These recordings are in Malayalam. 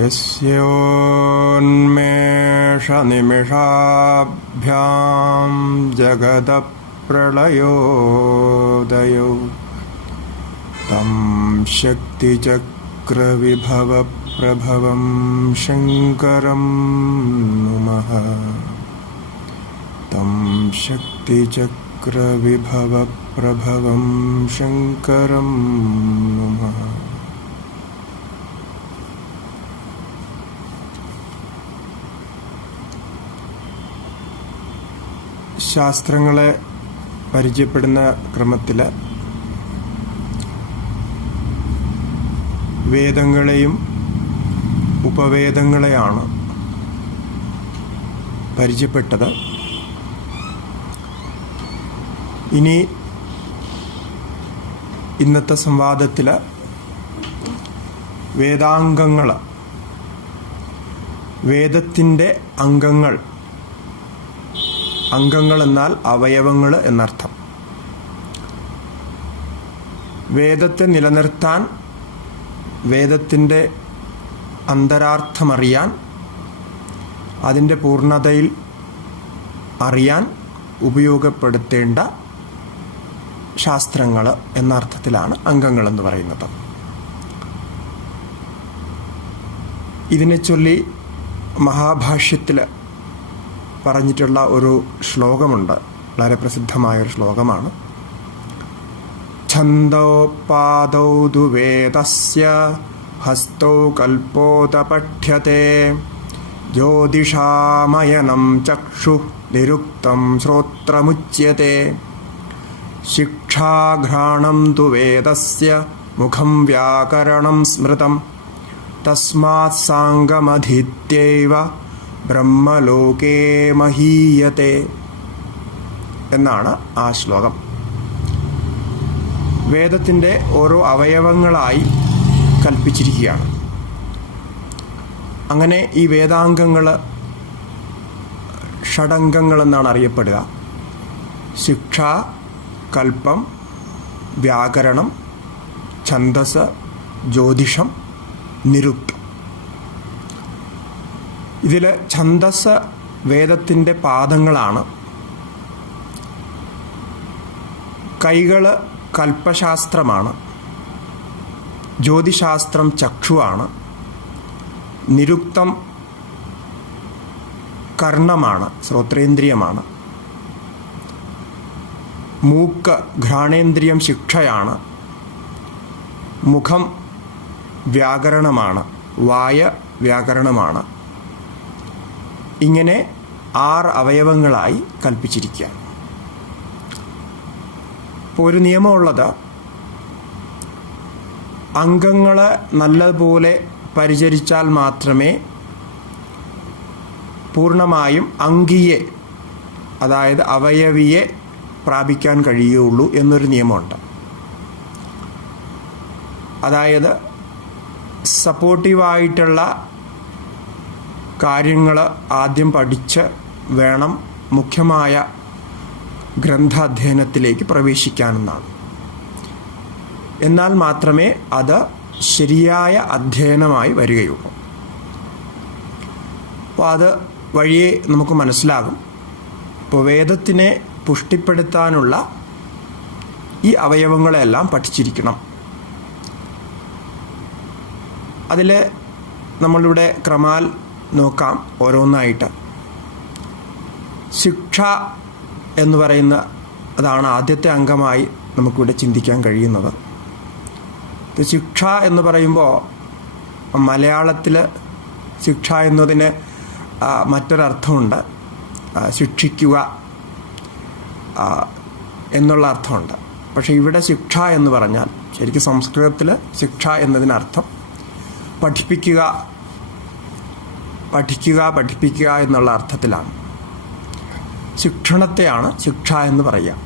यस्योन्मेषनिमिषाभ्यां जगदप्रलयोदयो तं शक्तिचक्रविभवप्रभवं शङ्करं नुमः। तं शक्तिचक्रविभवप्रभवं शङ्करं नुमः। ശാസ്ത്രങ്ങളെ പരിചയപ്പെടുന്ന ക്രമത്തിൽ വേദങ്ങളെയും ഉപവേദങ്ങളെയാണ് പരിചയപ്പെട്ടത്. ഇനി ഇന്നത്തെ സംവാദത്തിൽ വേദാംഗങ്ങൾ, വേദത്തിൻ്റെ അംഗങ്ങൾ, അംഗങ്ങൾ എന്നാൽ അവയവങ്ങൾ എന്നർത്ഥം. വേദത്തെ നിലനിർത്താൻ, വേദത്തിൻ്റെ അന്തരാർത്ഥമറിയാൻ, അതിൻ്റെ പൂർണ്ണതയിൽ അറിയാൻ ഉപയോഗപ്പെടുത്തേണ്ട ശാസ്ത്രങ്ങൾ എന്ന അർത്ഥത്തിലാണ് അംഗങ്ങളെന്ന് പറയുന്നത്. ഇതിനെ ചൊല്ലി മഹാഭാഷ്യത്തിൽ പറഞ്ഞിട്ടുള്ള ഒരു ശ്ലോകമുണ്ട്, വളരെ പ്രസിദ്ധമായൊരു ശ്ലോകമാണ്. ഛന്ദോപാദൗ തു വേദസ്യ ഹസ്തൗ കൽപ്പോത പഠ്യത്തെ ജ്യോതിഷാമയനം ചക്ഷുഃ നിരുക്തം ശ്രോത്രമുച്യത്തെ ശിക്ഷാഘ്രാണം തു വേദസ്യ മുഖം വ്യാകരണം സ്മൃതം തസ്മാത് സാംഗമധീത്യൈവ ബ്രഹ്മലോകേ മഹീയത്തെ എന്നാണ് ആ ശ്ലോകം. വേദത്തിൻ്റെ ഓരോ അവയവങ്ങളായി കൽപ്പിച്ചിരിക്കുകയാണ്. അങ്ങനെ ഈ വേദാംഗങ്ങൾ ഷഡംഗങ്ങളെന്നാണ് അറിയപ്പെടുക. ശിക്ഷ, കൽപ്പം, വ്യാകരണം, ഛന്ദസ്, ജ്യോതിഷം, നിരുക്തം. ഇതിൽ ഛന്ദസ് വേദത്തിൻ്റെ പാദങ്ങളാണ്. കൈകൾ കൽപ്പശാസ്ത്രമാണ്. ജ്യോതിശാസ്ത്രം ചക്ഷുവാണ്. നിരുക്തം കർണമാണ്, ശ്രോത്രേന്ദ്രിയമാണ്. മൂക്ക് ഘ്രാണേന്ദ്രിയം ശിക്ഷയാണ്. മുഖം വ്യാകരണമാണ്, വായ വ്യാകരണമാണ്. ഇങ്ങനെ 6 അവയവങ്ങളായി കൽപ്പിച്ചിരിക്കുകയാണ്. ഇപ്പോൾ ഒരു നിയമമുള്ളത്, അംഗങ്ങളെ നല്ലതുപോലെ പരിചരിച്ചാൽ മാത്രമേ പൂർണ്ണമായും അംഗിയെ, അതായത് അവയവിയെ പ്രാപിക്കാൻ കഴിയുള്ളൂ എന്നൊരു നിയമമുണ്ട്. അതായത് സപ്പോർട്ടീവായിട്ടുള്ള കാര്യങ്ങൾ ആദ്യം പഠിച്ച് വേണം മുഖ്യമായ ഗ്രന്ഥാധ്യയനത്തിലേക്ക് പ്രവേശിക്കാനെന്നാണ്. എന്നാൽ മാത്രമേ അത് ശരിയായ അധ്യയനമായി വരികയുള്ളൂ. അപ്പോൾ അത് വഴിയെ നമുക്ക് മനസ്സിലാകും. ഇപ്പോൾ വേദത്തിനെ പുഷ്ടിപ്പെടുത്താനുള്ള ഈ അവയവങ്ങളെല്ലാം പഠിച്ചിരിക്കണം. അതിൽ നമ്മളിവിടെ ക്രമാൽ നോക്കാം ഓരോന്നായിട്ട്. ശിക്ഷ എന്ന് പറയുന്ന അതാണ് ആദ്യത്തെ അംഗമായി നമുക്കിവിടെ ചിന്തിക്കാൻ കഴിയുന്നത്. ശിക്ഷ എന്ന് പറയുമ്പോൾ മലയാളത്തിൽ ശിക്ഷ എന്നതിന് മറ്റൊരർത്ഥമുണ്ട്, ശിക്ഷിക്കുക എന്നുള്ള അർത്ഥമുണ്ട്. പക്ഷേ ഇവിടെ ശിക്ഷ എന്ന് പറഞ്ഞാൽ ശരിക്കും സംസ്കൃതത്തിൽ ശിക്ഷ എന്നതിനർത്ഥം പഠിപ്പിക്കുക, പഠിപ്പിക്കുക എന്നുള്ള അർത്ഥത്തിലാണ്. ശിക്ഷണത്തെയാണ് ശിക്ഷ എന്ന് പറയുക.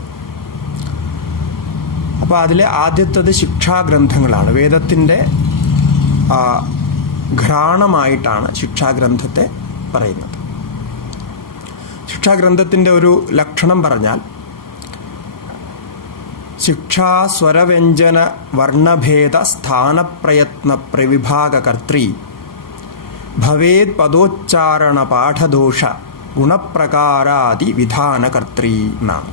അപ്പോൾ അതിൽ ആദ്യത്തേത് ശിക്ഷാഗ്രന്ഥങ്ങളാണ്. വേദത്തിൻ്റെ ഘ്രാണമായിട്ടാണ് ശിക്ഷാഗ്രന്ഥത്തെ പറയുന്നത്. ശിക്ഷാഗ്രന്ഥത്തിൻ്റെ ഒരു ലക്ഷണം പറഞ്ഞാൽ ശിക്ഷാ സ്വരവ്യഞ്ജന വർണ്ണഭേദ സ്ഥാനപ്രയത്ന പ്രവിഭാഗകർത്തൃ ഭവേത് പദോച്ചാരണ പാഠദോഷ ഗുണപ്രകാരാദി വിധാനകർത്തൃ എന്നാണ്.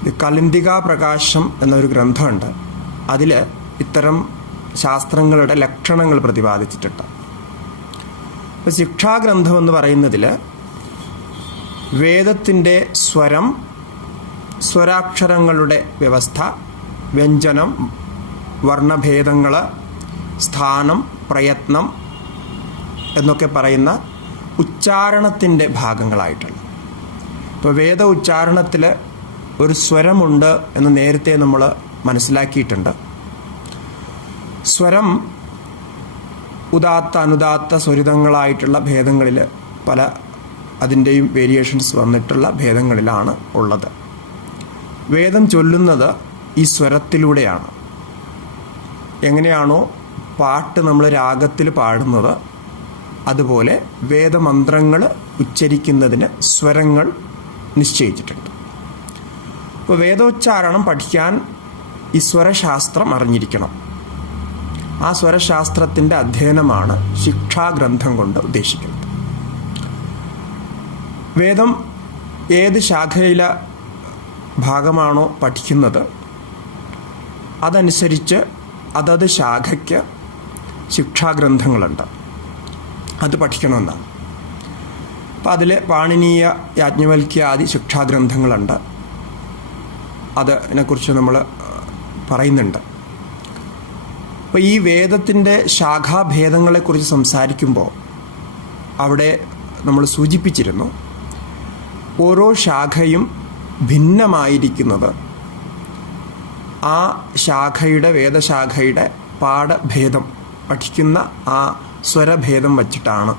ഇത് കലിന്ദികാ പ്രകാശം എന്നൊരു ഗ്രന്ഥമുണ്ട്. അതിൽ ഇത്തരം ശാസ്ത്രങ്ങളുടെ ലക്ഷണങ്ങൾ പ്രതിപാദിച്ചിട്ടുണ്ട്. ഇപ്പോൾ ശിക്ഷാഗ്രന്ഥം എന്ന് പറയുന്നതിൽ വേദത്തിൻ്റെ സ്വരം, സ്വരാക്ഷരങ്ങളുടെ വ്യവസ്ഥ, വ്യഞ്ജനം, വർണ്ണഭേദങ്ങൾ, സ്ഥാനം, പ്രയത്നം എന്നൊക്കെ പറയുന്ന ഉച്ചാരണത്തിൻ്റെ ഭാഗങ്ങളായിട്ടുണ്ട്. ഇപ്പോൾ വേദ ഉച്ചാരണത്തിൽ ഒരു സ്വരമുണ്ട് എന്ന് നേരത്തെ നമ്മൾ മനസ്സിലാക്കിയിട്ടുണ്ട്. സ്വരം ഉദാത്ത അനുദാത്ത സ്വരിതങ്ങളായിട്ടുള്ള ഭേദങ്ങളിൽ പല അതിൻ്റെയും വേരിയേഷൻസ് വന്നിട്ടുള്ള ഭേദങ്ങളിലാണ് ഉള്ളത്. വേദം ചൊല്ലുന്നത് ഈ സ്വരത്തിലൂടെയാണ്. എങ്ങനെയാണോ പാട്ട് നമ്മൾ രാഗത്തിൽ പാടുന്നത്, അതുപോലെ വേദമന്ത്രങ്ങൾ ഉച്ചരിക്കുന്നതിന് സ്വരങ്ങൾ നിശ്ചയിച്ചിട്ടുണ്ട്. അപ്പോൾ വേദോച്ചാരണം പഠിക്കാൻ ഈ സ്വരശാസ്ത്രം അറിഞ്ഞിരിക്കണം. ആ സ്വരശാസ്ത്രത്തിൻ്റെ അധ്യയനമാണ് ശിക്ഷാഗ്രന്ഥം കൊണ്ട് ഉദ്ദേശിക്കുന്നത്. വേദം ഏത് ശാഖയിലെ ഭാഗമാണോ പഠിക്കുന്നത് അതനുസരിച്ച് അതത് ശാഖയ്ക്ക് ശിക്ഷാഗ്രന്ഥങ്ങളുണ്ട്. അത് പഠിക്കണമെന്നാണ്. അപ്പം അതിൽ പാണിനീയ, യാജ്ഞവൽക്യാദി ശിക്ഷാഗ്രന്ഥങ്ങളുണ്ട്. അതിനെക്കുറിച്ച് നമ്മൾ പറയുന്നുണ്ട്. അപ്പോൾ ഈ വേദത്തിൻ്റെ ശാഖാഭേദങ്ങളെക്കുറിച്ച് സംസാരിക്കുമ്പോൾ അവിടെ നമ്മൾ സൂചിപ്പിച്ചിരുന്നു, ഓരോ ശാഖയും ഭിന്നമായിരിക്കുന്നത് ആ ശാഖയുടെ, വേദശാഖയുടെ പാഠഭേദം പഠിക്കുന്ന ആ സ്വരഭേദം വച്ചിട്ടാണ്.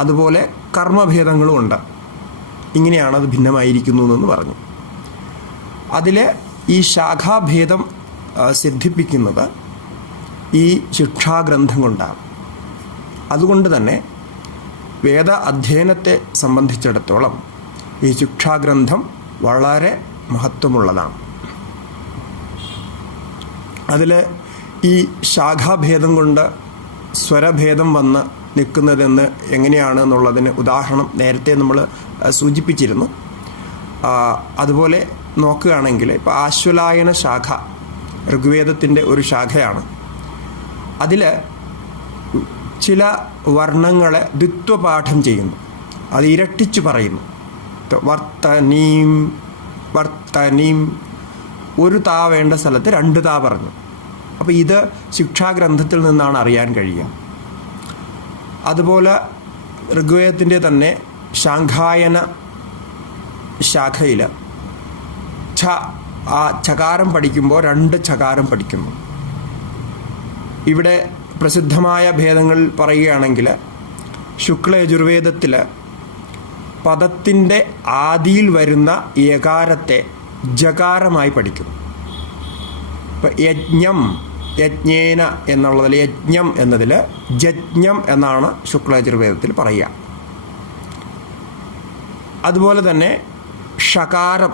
അതുപോലെ കർമ്മഭേദങ്ങളും ഉണ്ട്. ഇങ്ങനെയാണ് അത് ഭിന്നമായിരിക്കുന്നതെന്ന് പറഞ്ഞു. അതിൽ ഈ ശാഖാഭേദം സിദ്ധിപ്പിക്കുന്നത് ഈ ശിക്ഷാഗ്രന്ഥം കൊണ്ടാണ്. അതുകൊണ്ട് തന്നെ വേദ അധ്യയനത്തെ സംബന്ധിച്ചിടത്തോളം ഈ ശിക്ഷാഗ്രന്ഥം വളരെ മഹത്വമുള്ളതാണ്. അതിൽ ഈ ശാഖാഭേദം കൊണ്ട് സ്വരഭേദം വന്ന് നിൽക്കുന്നതെന്ന് എങ്ങനെയാണ് എന്നുള്ളതിന് ഉദാഹരണം നേരത്തെ നമ്മൾ സൂചിപ്പിച്ചിരുന്നു. അതുപോലെ നോക്കുകയാണെങ്കിൽ ഇപ്പോൾ ആശ്വലായന ശാഖ ഋഗ്വേദത്തിൻ്റെ ഒരു ശാഖയാണ്. അതിൽ ചില വർണ്ണങ്ങളെ ദ്വിത്വപാഠം ചെയ്യുന്നു, അത് ഇരട്ടിച്ച് പറയുന്നു. വർത്തനീം വർത്തനീം, ഒരു താ വേണ്ട സ്ഥലത്ത് രണ്ട് താ പറഞ്ഞു. അപ്പോൾ ഇത് ശിക്ഷാഗ്രന്ഥത്തിൽ നിന്നാണ് അറിയാൻ കഴിയുക. അതുപോലെ ഋഗ്വേദത്തിൻ്റെ തന്നെ ശാഖായന ശാഖയിൽ ആ ചകാരം പഠിക്കുമ്പോൾ രണ്ട് ചകാരം പഠിക്കുന്നു. ഇവിടെ പ്രസിദ്ധമായ ഭേദങ്ങൾ പറയുകയാണെങ്കിൽ ശുക്ലയജുർവേദത്തിൽ പദത്തിൻ്റെ ആദിയിൽ വരുന്ന യകാരത്തെ ജകാരമായി പഠിക്കുന്നു. ഇപ്പം യജ്ഞം, യജ്ഞേന എന്നുള്ളതിൽ യജ്ഞം എന്നതിൽ ജജ്ഞം എന്നാണ് ശുക്ലയജുർവേദത്തിൽ പറയുക. അതുപോലെ തന്നെ ഷകാരം,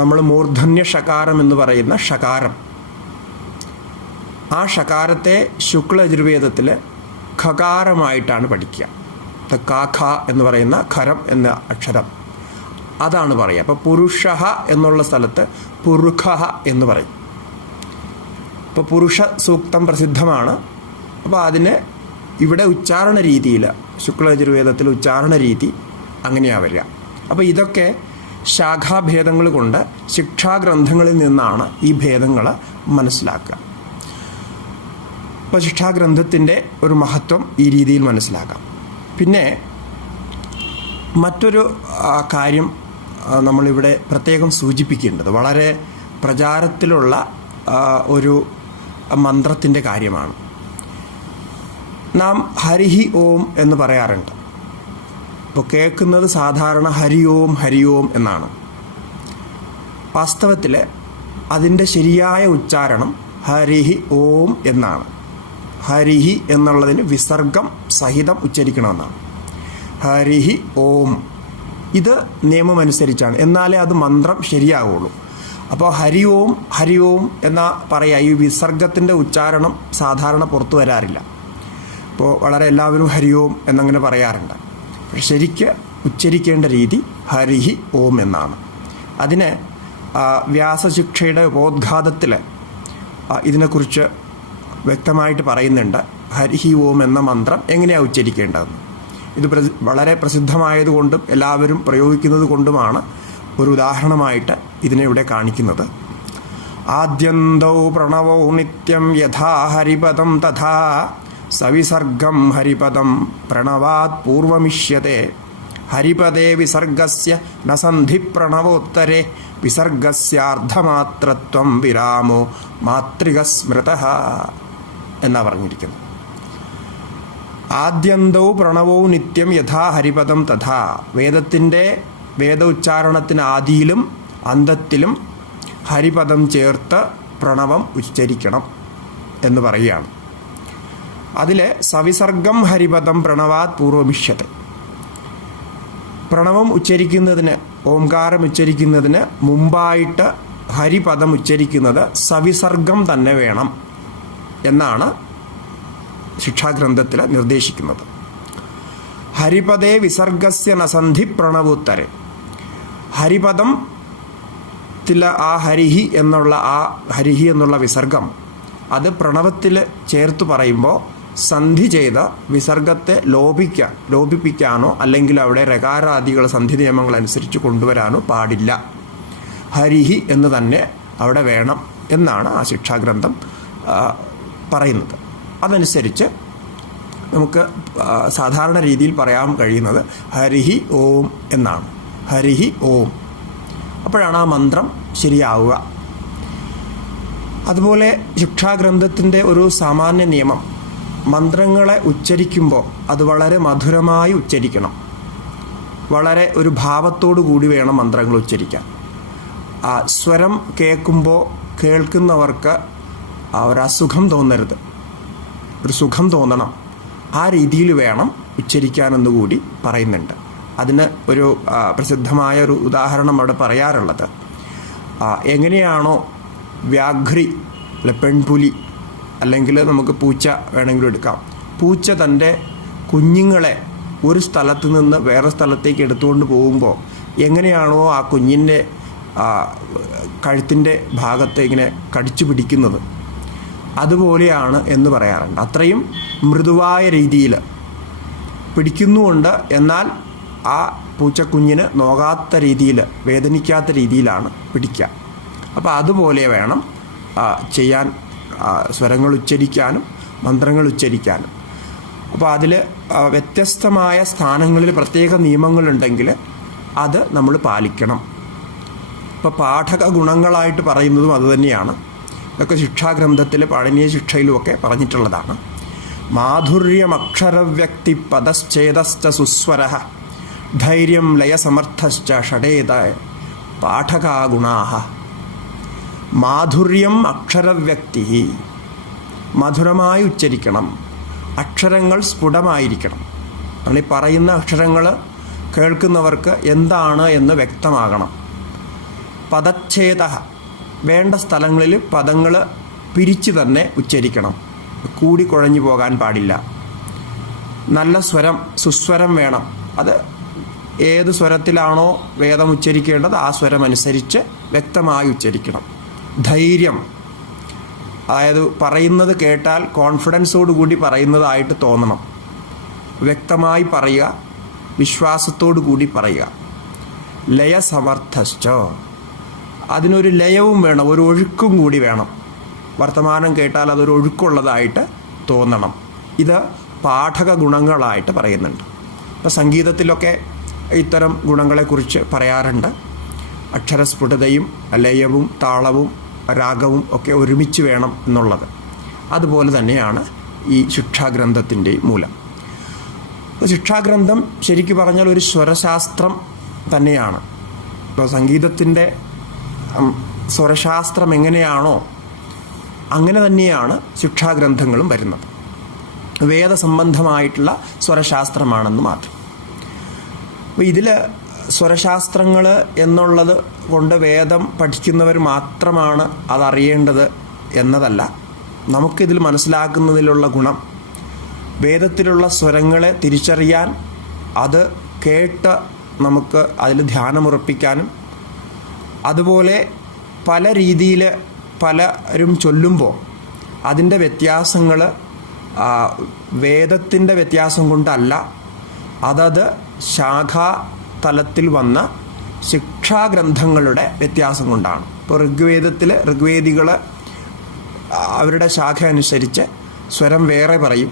നമ്മൾ മൂർധന്യ ഷകാരം എന്ന് പറയുന്ന ഷകാരം, ആ ഷകാരത്തെ ശുക്ലയജുർവേദത്തിൽ ഖകാരമായിട്ടാണ് പഠിക്കുക. കാഖ എന്ന് പറയുന്ന ഖരം എന്ന അക്ഷരം, അതാണ് പറയുക. അപ്പോൾ പുരുഷഃ എന്നുള്ള സ്ഥലത്ത് പുരുഖഃ എന്ന് പറയും. ഇപ്പോൾ പുരുഷ സൂക്തം പ്രസിദ്ധമാണ്. അപ്പോൾ അതിന് ഇവിടെ ഉച്ചാരണ രീതിയിൽ, ശുക്ലയജുർവേദത്തിൽ ഉച്ചാരണ രീതി അങ്ങനെയാണ് വരിക. അപ്പോൾ ഇതൊക്കെ ശാഖാഭേദങ്ങൾ കൊണ്ട് ശിക്ഷാഗ്രന്ഥങ്ങളിൽ നിന്നാണ് ഈ ഭേദങ്ങൾ മനസ്സിലാക്കുക. അപ്പോൾ ശിക്ഷാഗ്രന്ഥത്തിൻ്റെ ഒരു മഹത്വം ഈ രീതിയിൽ മനസ്സിലാക്കാം. പിന്നെ മറ്റൊരു കാര്യം നമ്മളിവിടെ പ്രത്യേകം സൂചിപ്പിക്കേണ്ടത് വളരെ പ്രചാരത്തിലുള്ള ഒരു മന്ത്രത്തിൻ്റെ കാര്യമാണ്. നാം ഹരിഹി ഓം എന്ന് പറയാറുണ്ട്. അപ്പോൾ കേൾക്കുന്നത് സാധാരണ ഹരി ഓം ഹരി ഓം എന്നാണ്. വാസ്തവത്തിൽ അതിൻ്റെ ശരിയായ ഉച്ചാരണം ഹരിഹി ഓം എന്നാണ്. ഹരിഹി എന്നുള്ളതിന് വിസർഗം സഹിതം ഉച്ചരിക്കണമെന്നാണ്. ഹരിഹി ഓം, ഇത് നിയമമനുസരിച്ചാണ്, എന്നാലേ അത് മന്ത്രം ശരിയാവുള്ളൂ. അപ്പോൾ ഹരി ഓം എന്നാ പറയുക. ഈ വിസർഗത്തിൻ്റെ ഉച്ചാരണം സാധാരണ പുറത്തു വരാറില്ല. ഇപ്പോൾ വളരെ എല്ലാവരും ഹരി ഓം എന്നങ്ങനെ പറയാറുണ്ട്. പക്ഷെ ശരിക്ക് ഉച്ചരിക്കേണ്ട രീതി ഹരിഹി ഓം എന്നാണ്. അതിന് വ്യാസശിക്ഷയുടെ ഉപോദ്ഘാതത്തിൽ ഇതിനെക്കുറിച്ച് വ്യക്തമായിട്ട് പറയുന്നുണ്ട്. ഹരിഹി ഓം എന്ന മന്ത്രം എങ്ങനെയാണ് ഉച്ചരിക്കേണ്ടതെന്ന്. ഇത് വളരെ പ്രസിദ്ധമായതുകൊണ്ടും എല്ലാവരും പ്രയോഗിക്കുന്നത് കൊണ്ടുമാണ് ഒരു ഉദാഹരണമായിട്ട് ഇതിനെ ഇവിടെ കാണിക്കുന്നത്. ആദ്യന്തൗ പ്രണവോ നിത്യം യഥാ ഹരിപദം തഥാ സവിസർഗം ഹരിപദം പ്രണവാത് പൂർവമിഷ്യത്തെ ഹരിപദേ വിസർഗസ്യ ന സന്ധി പ്രണവോത്തരേ വിസർഗസ്യാർദ്ധമാത്രത്വം വിരാമോ മാതൃകസ്മൃതഃ എന്നാ പറഞ്ഞിരിക്കുന്നത്. ആദ്യന്തൗ പ്രണവോ നിത്യം യഥാ ഹരിപദം തഥാ. വേദ ഉച്ചാരണത്തിന് ആദിയിലും അന്തത്തിലും ഹരിപദം ചേർത്ത് പ്രണവം ഉച്ചരിക്കണം എന്ന് പറയുകയാണ്. അതിൽ സവിസർഗം ഹരിപദം പ്രണവാത് പൂർവമിഷ്യത്തെ. പ്രണവം ഉച്ചരിക്കുന്നതിന്, ഓംകാരം ഉച്ചരിക്കുന്നതിന് മുമ്പായിട്ട് ഹരിപദം ഉച്ചരിക്കുന്നത് സവിസർഗം തന്നെ വേണം എന്നാണ് ശിക്ഷാഗ്രന്ഥത്തിൽ നിർദ്ദേശിക്കുന്നത്. ഹരിപദേ വിസർഗസ്യ നസന്ധി പ്രണവോത്തരെ. ഹരിപദത്തിൽ ആ ഹരിഹി എന്നുള്ള വിസർഗം അത് പ്രണവത്തിൽ ചേർത്ത് പറയുമ്പോൾ സന്ധി ചെയ്ത വിസർഗത്തെ ലോപിപ്പിക്കാനോ അല്ലെങ്കിൽ അവിടെ രകാരാദികൾ സന്ധി നിയമങ്ങൾ അനുസരിച്ച് കൊണ്ടുവരാനോ പാടില്ല. ഹരിഹി എന്ന് തന്നെ അവിടെ വേണം എന്നാണ് ആ ശിക്ഷാഗ്രന്ഥം പറയുന്നത്. അതനുസരിച്ച് നമുക്ക് സാധാരണ രീതിയിൽ പറയാൻ കഴിയുന്നത് ഹരിഹി ഓം എന്നാണ്. ഹരിഹി ഓം. അപ്പോഴാണ് ആ മന്ത്രം ശരിയാവുക. അതുപോലെ ശിക്ഷാഗ്രന്ഥത്തിൻ്റെ ഒരു സാമാന്യ നിയമം, മന്ത്രങ്ങളെ ഉച്ചരിക്കുമ്പോൾ അത് വളരെ മധുരമായി ഉച്ചരിക്കണം. വളരെ ഒരു ഭാവത്തോടു കൂടി വേണം മന്ത്രങ്ങൾ ഉച്ചരിക്കാൻ. സ്വരം കേൾക്കുമ്പോൾ കേൾക്കുന്നവർക്ക് ഒരസുഖം തോന്നരുത്, ഒരു സുഖം തോന്നണം. ആ രീതിയിൽ വേണം ഉച്ചരിക്കാനെന്നുകൂടി പറയുന്നുണ്ട്. അതിന് ഒരു പ്രസിദ്ധമായ ഒരു ഉദാഹരണം അവിടെ പറയാറുള്ളത്, എങ്ങനെയാണോ വ്യാഘ്രി അല്ലെ പെൺപുലി അല്ലെങ്കിൽ നമുക്ക് പൂച്ച വേണമെങ്കിലും എടുക്കാം. പൂച്ച തൻ്റെ കുഞ്ഞുങ്ങളെ ഒരു സ്ഥലത്ത് നിന്ന് വേറെ സ്ഥലത്തേക്ക് എടുത്തുകൊണ്ട് പോകുമ്പോൾ എങ്ങനെയാണോ ആ കുഞ്ഞിൻ്റെ കഴുത്തിൻ്റെ ഭാഗത്തെ ഇങ്ങനെ കടിച്ചു പിടിക്കുന്നത്, അതുപോലെയാണ് എന്ന് പറയാറുണ്ട്. അത്രയും മൃദുവായ രീതിയിൽ പിടിക്കുന്നുമുണ്ട്, എന്നാൽ ആ പൂച്ചക്കുഞ്ഞിന് നോകാത്ത രീതിയിൽ, വേദനിക്കാത്ത രീതിയിലാണ് പിടിക്കുക. അപ്പോൾ അതുപോലെ വേണം ചെയ്യാൻ, സ്വരങ്ങൾ ഉച്ചരിക്കാനും മന്ത്രങ്ങൾ ഉച്ചരിക്കാനും. അപ്പോൾ അതിൽ വ്യത്യസ്തമായ സ്ഥാനങ്ങളിൽ പ്രത്യേക നിയമങ്ങളുണ്ടെങ്കിൽ അത് നമ്മൾ പാലിക്കണം. ഇപ്പോൾ പാഠക ഗുണങ്ങളായിട്ട് പറയുന്നതും അതുതന്നെയാണ്. ഇതൊക്കെ ശിക്ഷാഗ്രന്ഥത്തിൽ പാഠനീയ ശിക്ഷയിലുമൊക്കെ പറഞ്ഞിട്ടുള്ളതാണ്. മാധുര്യമക്ഷരവ്യക്തി പദശ്ചേതശ്ച സുസ്വരഃ ധൈര്യം ലയസമർത്ഥശ്ച ഷഡേത പാഠകാ ഗുണാഃ. മാധുര്യം അക്ഷരവ്യക്തി, മധുരമായി ഉച്ചരിക്കണം. അക്ഷരങ്ങൾ സ്ഫുടമായിരിക്കണം. നമ്മൾ ഈ പറയുന്ന അക്ഷരങ്ങൾ കേൾക്കുന്നവർക്ക് എന്താണ് എന്ന് വ്യക്തമാകണം. പദച്ഛേദ, വേണ്ട സ്ഥലങ്ങളിൽ പദങ്ങൾ പിരിച്ച് തന്നെ ഉച്ചരിക്കണം. കൂടിക്കുഴഞ്ഞു പോകാൻ പാടില്ല. നല്ല സ്വരം, സുസ്വരം വേണം. അത് ഏത് സ്വരത്തിലാണോ വേദം ഉച്ചരിക്കേണ്ടത് ആ സ്വരം അനുസരിച്ച് വ്യക്തമായി ഉച്ചരിക്കണം. ധൈര്യം, അതായത് പറയുന്നത് കേട്ടാൽ കോൺഫിഡൻസോടു കൂടി പറയുന്നതായിട്ട് തോന്നണം. വ്യക്തമായി പറയുക, വിശ്വാസത്തോടു കൂടി പറയുക. ലയസമർത്ഥശ്ച, അതിനൊരു ലയവും വേണം, ഒരു ഒഴുക്കും കൂടി വേണം. വർത്തമാനം കേട്ടാൽ അതൊരു ഒഴുക്കുള്ളതായിട്ട് തോന്നണം. ഇത് പാഠക ഗുണങ്ങളായിട്ട് പറയുന്നുണ്ട്. ഇപ്പോൾ സംഗീതത്തിലൊക്കെ ഇത്തരം ഗുണങ്ങളെക്കുറിച്ച് പറയാറുണ്ട്. അക്ഷരസ്ഫുടതയും ലയവും താളവും രാഗവും ഒക്കെ ഒരുമിച്ച് വേണം എന്നുള്ളത്. അതുപോലെ തന്നെയാണ് ഈ ശിക്ഷാഗ്രന്ഥത്തിൻ്റെ മൂലം. ശിക്ഷാഗ്രന്ഥം ശരിക്കും പറഞ്ഞാൽ ഒരു സ്വരശാസ്ത്രം തന്നെയാണ്. ഇപ്പോൾ സംഗീതത്തിൻ്റെ സ്വരശാസ്ത്രം എങ്ങനെയാണോ അങ്ങനെ തന്നെയാണ് ശിക്ഷാഗ്രന്ഥങ്ങളും വരുന്നത്. വേദസംബന്ധമായിട്ടുള്ള സ്വരശാസ്ത്രമാണെന്ന് മാത്രം. അപ്പോൾ ഇതിൽ സ്വരശാസ്ത്രങ്ങൾ എന്നുള്ളത് കൊണ്ട് വേദം പഠിക്കുന്നവർ മാത്രമാണ് അതറിയേണ്ടത് എന്നതല്ല. നമുക്കിതിൽ മനസ്സിലാക്കുന്നതിലുള്ള ഗുണം, വേദത്തിലുള്ള സ്വരങ്ങളെ തിരിച്ചറിയാൻ, അത് കേട്ട് നമുക്ക് അതിൽ ധ്യാനമുറപ്പിക്കാനും, അതുപോലെ പല രീതിയിൽ പലരും ചൊല്ലുമ്പോൾ അതിൻ്റെ വ്യത്യാസങ്ങൾ വേദത്തിൻ്റെ വ്യത്യാസം കൊണ്ടല്ല, അതത് ശാഖാതലത്തിൽ വന്ന ശിക്ഷാഗ്രന്ഥങ്ങളുടെ വ്യത്യാസം കൊണ്ടാണ്. ഇപ്പോൾ ഋഗ്വേദത്തിൽ ഋഗ്വേദികൾ അവരുടെ ശാഖ അനുസരിച്ച് സ്വരം വേറെ പറയും,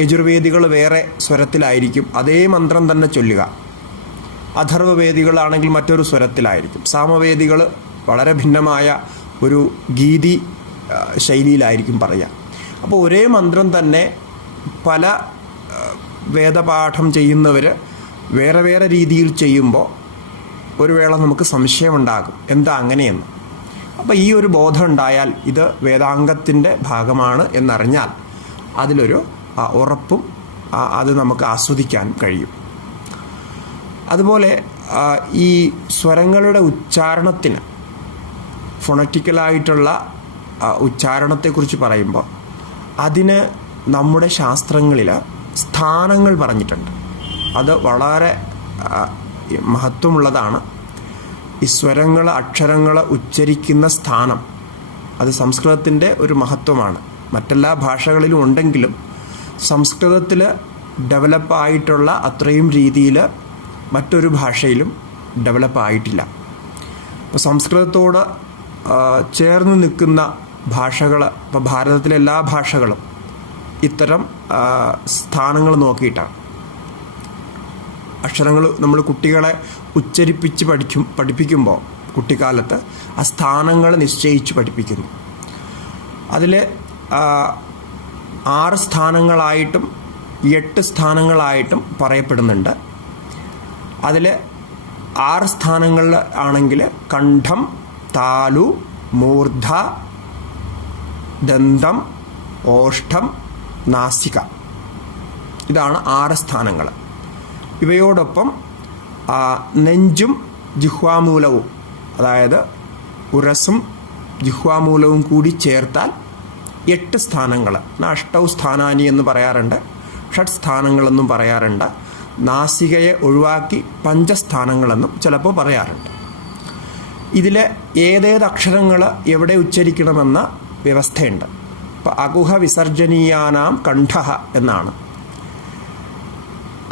യജുർവേദികൾ വേറെ സ്വരത്തിലായിരിക്കും അതേ മന്ത്രം തന്നെ ചൊല്ലുക. അഥർവവേദികളാണെങ്കിൽ മറ്റൊരു സ്വരത്തിലായിരിക്കും. സാമവേദികൾ വളരെ ഭിന്നമായ ഒരു ഗീതി ശൈലിയിലായിരിക്കും പറയുക. അപ്പോൾ ഒരേ മന്ത്രം തന്നെ പല വേദപാഠം ചെയ്യുന്നവർ വേറെ വേറെ രീതിയിൽ ചെയ്യുമ്പോൾ ഒരു വേള നമുക്ക് സംശയമുണ്ടാകും, എന്താ അങ്ങനെയെന്ന്. അപ്പോൾ ഈ ഒരു ബോധം ഉണ്ടായാൽ ഇത് വേദാംഗത്തിൻ്റെ ഭാഗമാണ് എന്നറിഞ്ഞാൽ അതിലൊരു ഉറപ്പും അത് നമുക്ക് ആസ്വദിക്കാനും കഴിയും. അതുപോലെ ഈ സ്വരങ്ങളുടെ ഉച്ചാരണത്തിന്, ഫൊണറ്റിക്കലായിട്ടുള്ള ഉച്ചാരണത്തെക്കുറിച്ച് പറയുമ്പോൾ അതിന് നമ്മുടെ ശാസ്ത്രങ്ങളിൽ സ്ഥാനങ്ങൾ പറഞ്ഞിട്ടുണ്ട്. അത് വളരെ മഹത്വമുള്ളതാണ്. ഈ സ്വരങ്ങൾ, അക്ഷരങ്ങൾ ഉച്ചരിക്കുന്ന സ്ഥാനം അത് സംസ്കൃതത്തിൻ്റെ ഒരു മഹത്വമാണ്. മറ്റെല്ലാ ഭാഷകളിലും ഉണ്ടെങ്കിലും സംസ്കൃതത്തിൽ ഡെവലപ്പായിട്ടുള്ള അത്രയും രീതിയിൽ മറ്റൊരു ഭാഷയിലും ഡെവലപ്പായിട്ടില്ല. അപ്പോൾ സംസ്കൃതത്തോട് ചേർന്ന് നിൽക്കുന്ന ഭാഷകൾ, ഇപ്പോൾ ഭാരതത്തിലെ എല്ലാ ഭാഷകളും ഇത്തരം സ്ഥാനങ്ങൾ നോക്കിയിട്ടാണ്. അക്ഷരങ്ങൾ നമ്മൾ കുട്ടികളെ ഉച്ചരിപ്പിച്ച് പഠിപ്പിക്കുമ്പോൾ കുട്ടിക്കാലത്ത് ആ സ്ഥാനങ്ങൾ നിശ്ചയിച്ച് പഠിപ്പിക്കുന്നു. അതിൽ 6 സ്ഥാനങ്ങളായിട്ടും 8 സ്ഥാനങ്ങളായിട്ടും പറയപ്പെടുന്നുണ്ട്. അതിൽ 6 സ്ഥാനങ്ങളിൽ ആണെങ്കിൽ കണ്ഠം, താലു, മൂർധ, ദന്തം, ഓഷ്ഠം, നാസിക, ഇതാണ് 6 സ്ഥാനങ്ങൾ. ഇവയോടൊപ്പം നെഞ്ചും ജിഹ്വാമൂലവും, അതായത് ഉരസും ജിഹ്വാമൂലവും കൂടി ചേർത്താൽ 8 സ്ഥാനങ്ങൾ. അഷ്ടൗ സ്ഥാനാനി എന്ന് പറയാറുണ്ട്, ഷഡ് സ്ഥാനങ്ങളെന്നും പറയാറുണ്ട്. നാസികയെ ഒഴിവാക്കി പഞ്ചസ്ഥാനങ്ങളെന്നും ചിലപ്പോൾ പറയാറുണ്ട്. ഇതിൽ ഏതേത് അക്ഷരങ്ങൾ എവിടെ ഉച്ചരിക്കണമെന്ന വ്യവസ്ഥയുണ്ട്. ഇപ്പോൾ അകുഹ വിസർജനീയാനാം കണ്ഠഃ എന്നാണ്.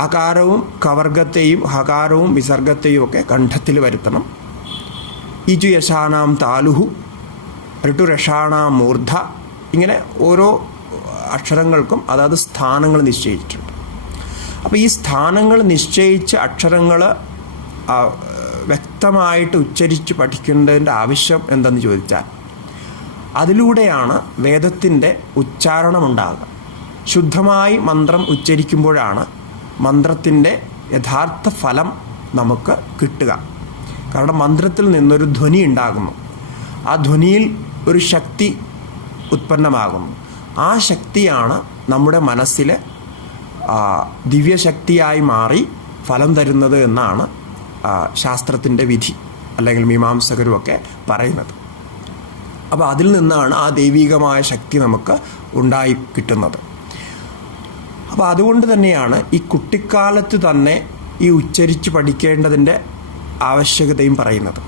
അകാരവും കവർഗത്തെയും ഹകാരവും വിസർഗത്തെയും ഒക്കെ കണ്ഠത്തിൽ വരുത്തണം. ഇജു യശാനാം താലുഹു, ഋട്ടുരഷാണാം മൂർധ, ഇങ്ങനെ ഓരോ അക്ഷരങ്ങൾക്കും അതാത് സ്ഥാനങ്ങൾ നിശ്ചയിച്ചിട്ടുണ്ട്. അപ്പോൾ ഈ സ്ഥാനങ്ങൾ നിശ്ചയിച്ച അക്ഷരങ്ങൾ വ്യക്തമായിട്ട് ഉച്ചരിച്ച് പഠിക്കേണ്ടതിൻ്റെ ആവശ്യം എന്തെന്ന് ചോദിച്ചാൽ അതിലൂടെയാണ് വേദത്തിൻ്റെ ഉച്ചാരണമുണ്ടാകുക. ശുദ്ധമായി മന്ത്രം ഉച്ചരിക്കുമ്പോഴാണ് മന്ത്രത്തിൻ്റെ യഥാർത്ഥ ഫലം നമുക്ക് കിട്ടുക. കാരണം മന്ത്രത്തിൽ നിന്നൊരു ധ്വനി ഉണ്ടാകുന്നു, ആ ധ്വനിയിൽ ഒരു ശക്തി ഉത്പന്നമാകുന്നു. ആ ശക്തിയാണ് നമ്മുടെ മനസ്സിൽ ദിവ്യശക്തിയായി മാറി ഫലം തരുന്നത് എന്നാണ് ശാസ്ത്രത്തിൻ്റെ വിധി, അല്ലെങ്കിൽ മീമാംസകരുമൊക്കെ പറയുന്നത്. അപ്പോൾ അതിൽ നിന്നാണ് ആ ദൈവികമായ ശക്തി നമുക്ക് ഉണ്ടായി കിട്ടുന്നത്. അപ്പോൾ അതുകൊണ്ട് തന്നെയാണ് ഈ കുട്ടിക്കാലത്ത് തന്നെ ഈ ഉച്ചരിച്ച് പഠിക്കേണ്ടതിൻ്റെ ആവശ്യകതയും പറയുന്നത്.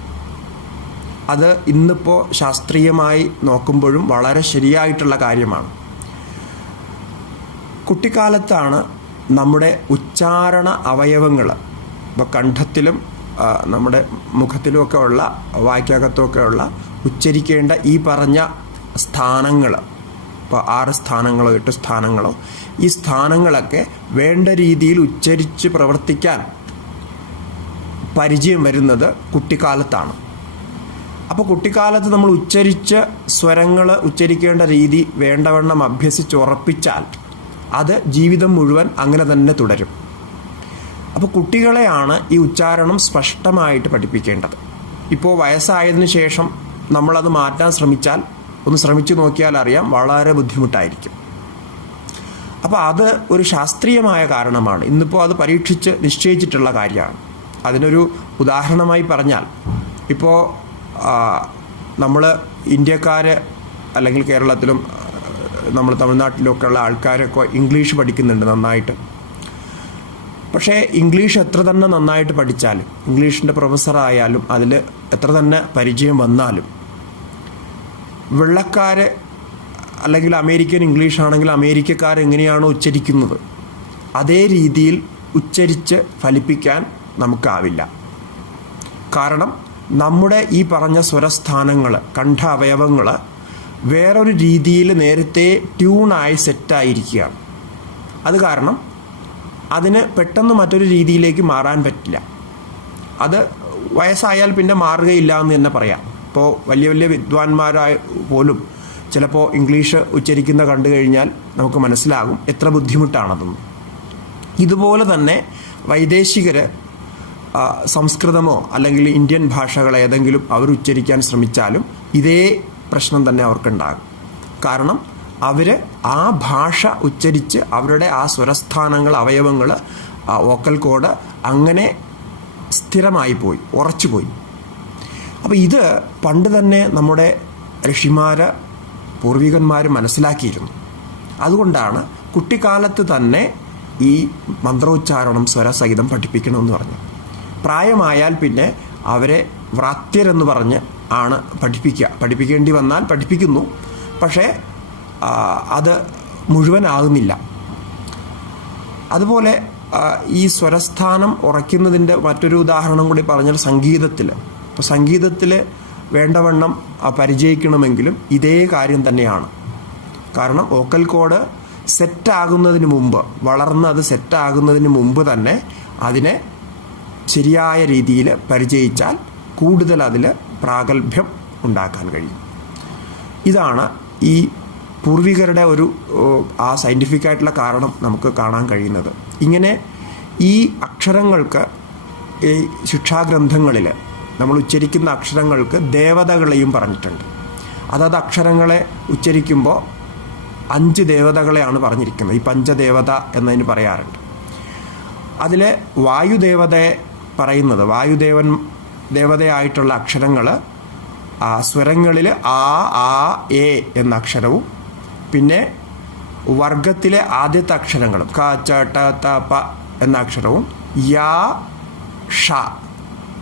അത് ഇന്നിപ്പോൾ ശാസ്ത്രീയമായി നോക്കുമ്പോഴും വളരെ ശരിയായിട്ടുള്ള കാര്യമാണ്. കുട്ടിക്കാലത്താണ് നമ്മുടെ ഉച്ചാരണ അവയവങ്ങൾ, ഇപ്പോൾ കണ്ഠത്തിലും നമ്മുടെ മുഖത്തിലുമൊക്കെ ഉള്ള, വായ്ക്കകത്തുമൊക്കെ ഉള്ള ഉച്ചരിക്കേണ്ട ഈ പറഞ്ഞ സ്ഥാനങ്ങൾ, ഇപ്പോൾ 6 സ്ഥാനങ്ങളോ 8 സ്ഥാനങ്ങളോ, ഈ സ്ഥാനങ്ങളൊക്കെ വേണ്ട രീതിയിൽ ഉച്ചരിച്ച് പ്രവർത്തിക്കാൻ പരിചയം വരുന്നത് കുട്ടിക്കാലത്താണ്. അപ്പോൾ കുട്ടിക്കാലത്ത് നമ്മൾ ഉച്ചരിച്ച് സ്വരങ്ങൾ ഉച്ചരിക്കേണ്ട രീതി വേണ്ടവണ്ണം അഭ്യസിച്ചുറപ്പിച്ചാൽ അത് ജീവിതം മുഴുവൻ അങ്ങനെ തന്നെ തുടരും. അപ്പോൾ കുട്ടികളെയാണ് ഈ ഉച്ചാരണം സ്പഷ്ടമായിട്ട് പഠിപ്പിക്കേണ്ടത്. ഇപ്പോൾ വയസ്സായതിനു ശേഷം നമ്മളത് മാറ്റാൻ ശ്രമിച്ചാൽ, ഒന്ന് ശ്രമിച്ചു നോക്കിയാൽ അറിയാം, വളരെ ബുദ്ധിമുട്ടായിരിക്കും. അപ്പോൾ അത് ഒരു ശാസ്ത്രീയമായ കാരണമാണ്. ഇന്നിപ്പോൾ അത് പരീക്ഷിച്ച് നിശ്ചയിച്ചിട്ടുള്ള കാര്യമാണ്. അതിനൊരു ഉദാഹരണമായി പറഞ്ഞാൽ, ഇപ്പോൾ നമ്മൾ ഇന്ത്യക്കാർ അല്ലെങ്കിൽ കേരളത്തിലും നമ്മൾ തമിഴ്നാട്ടിലൊക്കെ ഉള്ള ആൾക്കാരൊക്കെ ഇംഗ്ലീഷ് പഠിക്കുന്നുണ്ട് നന്നായിട്ട്. പക്ഷേ ഇംഗ്ലീഷ് എത്ര തന്നെ നന്നായിട്ട് പഠിച്ചാലും, ഇംഗ്ലീഷിൻ്റെ പ്രൊഫസറായാലും, അതിൽ എത്ര തന്നെ പരിചയം വന്നാലും, വെള്ളക്കാർ അല്ലെങ്കിൽ അമേരിക്കൻ ഇംഗ്ലീഷ് ആണെങ്കിൽ അമേരിക്കക്കാർ എങ്ങനെയാണോ ഉച്ചരിക്കുന്നത് അതേ രീതിയിൽ ഉച്ചരിച്ച് ഫലിപ്പിക്കാൻ നമുക്കാവില്ല. കാരണം നമ്മുടെ ഈ പറഞ്ഞ സ്വരസ്ഥാനങ്ങൾ, കണ്ഠ അവയവങ്ങൾ വേറൊരു രീതിയിൽ നേരത്തെ ട്യൂണായി സെറ്റായിരിക്കുകയാണ്. അത് കാരണം അതിന് പെട്ടെന്ന് മറ്റൊരു രീതിയിലേക്ക് മാറാൻ പറ്റില്ല. അത് വയസ്സായാൽ പിന്നെ മാറുകയില്ല എന്ന് തന്നെ പറയാം. ഇപ്പോൾ വലിയ വലിയ വിദ്വാൻമാരായ പോലും ചിലപ്പോൾ ഇംഗ്ലീഷ് ഉച്ചരിക്കുന്ന കണ്ടു കഴിഞ്ഞാൽ നമുക്ക് മനസ്സിലാകും എത്ര ബുദ്ധിമുട്ടാണതെന്ന്. ഇതുപോലെ തന്നെ വൈദേശികർ സംസ്കൃതമോ അല്ലെങ്കിൽ ഇന്ത്യൻ ഭാഷകൾ ഏതെങ്കിലും അവർ ഉച്ചരിക്കാൻ ശ്രമിച്ചാലും ഇതേ പ്രശ്നം തന്നെ അവർക്കുണ്ടാകും. കാരണം അവർ ആ ഭാഷ ഉച്ചരിച്ച് അവരുടെ ആ സ്വരസ്ഥാനങ്ങൾ, അവയവങ്ങൾ, വോക്കൽ കോഡ് അങ്ങനെ സ്ഥിരമായി പോയി, ഉറച്ചു പോയി. അപ്പോൾ ഇത് പണ്ട് തന്നെ നമ്മുടെ ഋഷിമാർ, പൂർവികന്മാർ മനസ്സിലാക്കിയിരുന്നു. അതുകൊണ്ടാണ് കുട്ടിക്കാലത്ത് തന്നെ ഈ മന്ത്രോച്ചാരണം സ്വരസഹിതം പഠിപ്പിക്കണമെന്ന് പറഞ്ഞു. പ്രായമായാൽ പിന്നെ അവരെ വ്രാത്യരെന്ന് പറഞ്ഞ് ആണ് പഠിപ്പിക്കേണ്ടി വന്നാൽ പഠിപ്പിക്കുന്നു. പക്ഷേ അത് മുഴുവനാകുന്നില്ല. അതുപോലെ ഈ സ്വരസ്ഥാനം ഉറയ്ക്കുന്നതിൻ്റെ മറ്റൊരു ഉദാഹരണം കൂടി പറഞ്ഞാൽ സംഗീതത്തിൽ. ഇപ്പോൾ സംഗീതത്തിൽ വേണ്ടവണ്ണം പരിചയിക്കണമെങ്കിലും ഇതേ കാര്യം തന്നെയാണ്. കാരണം വോക്കൽ കോഡ് സെറ്റാകുന്നതിന് മുമ്പ്, വളർന്ന് അത് സെറ്റാകുന്നതിന് മുമ്പ് തന്നെ അതിനെ ശരിയായ രീതിയിൽ പരിചയിച്ചാൽ കൂടുതൽ അതിൽ പ്രാഗൽഭ്യം ഉണ്ടാക്കാൻ കഴിയും. ഇതാണ് ഈ പൂർവികരുടെ ഒരു ആ സയൻറ്റിഫിക് ആയിട്ടുള്ള കാരണം നമുക്ക് കാണാൻ കഴിയുന്നത്. ഇങ്ങനെ ഈ അക്ഷരങ്ങൾക്ക്, ഈ ശിക്ഷാഗ്രന്ഥങ്ങളിൽ നമ്മൾ ഉച്ചരിക്കുന്ന അക്ഷരങ്ങൾക്ക് ദേവതകളെയും പറഞ്ഞിട്ടുണ്ട്. അതത് അക്ഷരങ്ങളെ ഉച്ചരിക്കുമ്പോൾ 5 ദേവതകളെയാണ് പറഞ്ഞിരിക്കുന്നത്. ഈ പഞ്ചദേവത എന്നതിന് പറയാറുണ്ട്. അതിൽ വായുദേവതയെ പറയുന്നത്, ദേവതയായിട്ടുള്ള അക്ഷരങ്ങൾ സ്വരങ്ങളിൽ ആ, ആ, എ എന്ന അക്ഷരവും, പിന്നെ വർഗത്തിലെ ആദ്യത്തെ അക്ഷരങ്ങളും ക, ച, ട, ത, പ എന്ന അക്ഷരവും, യാ, ഷ,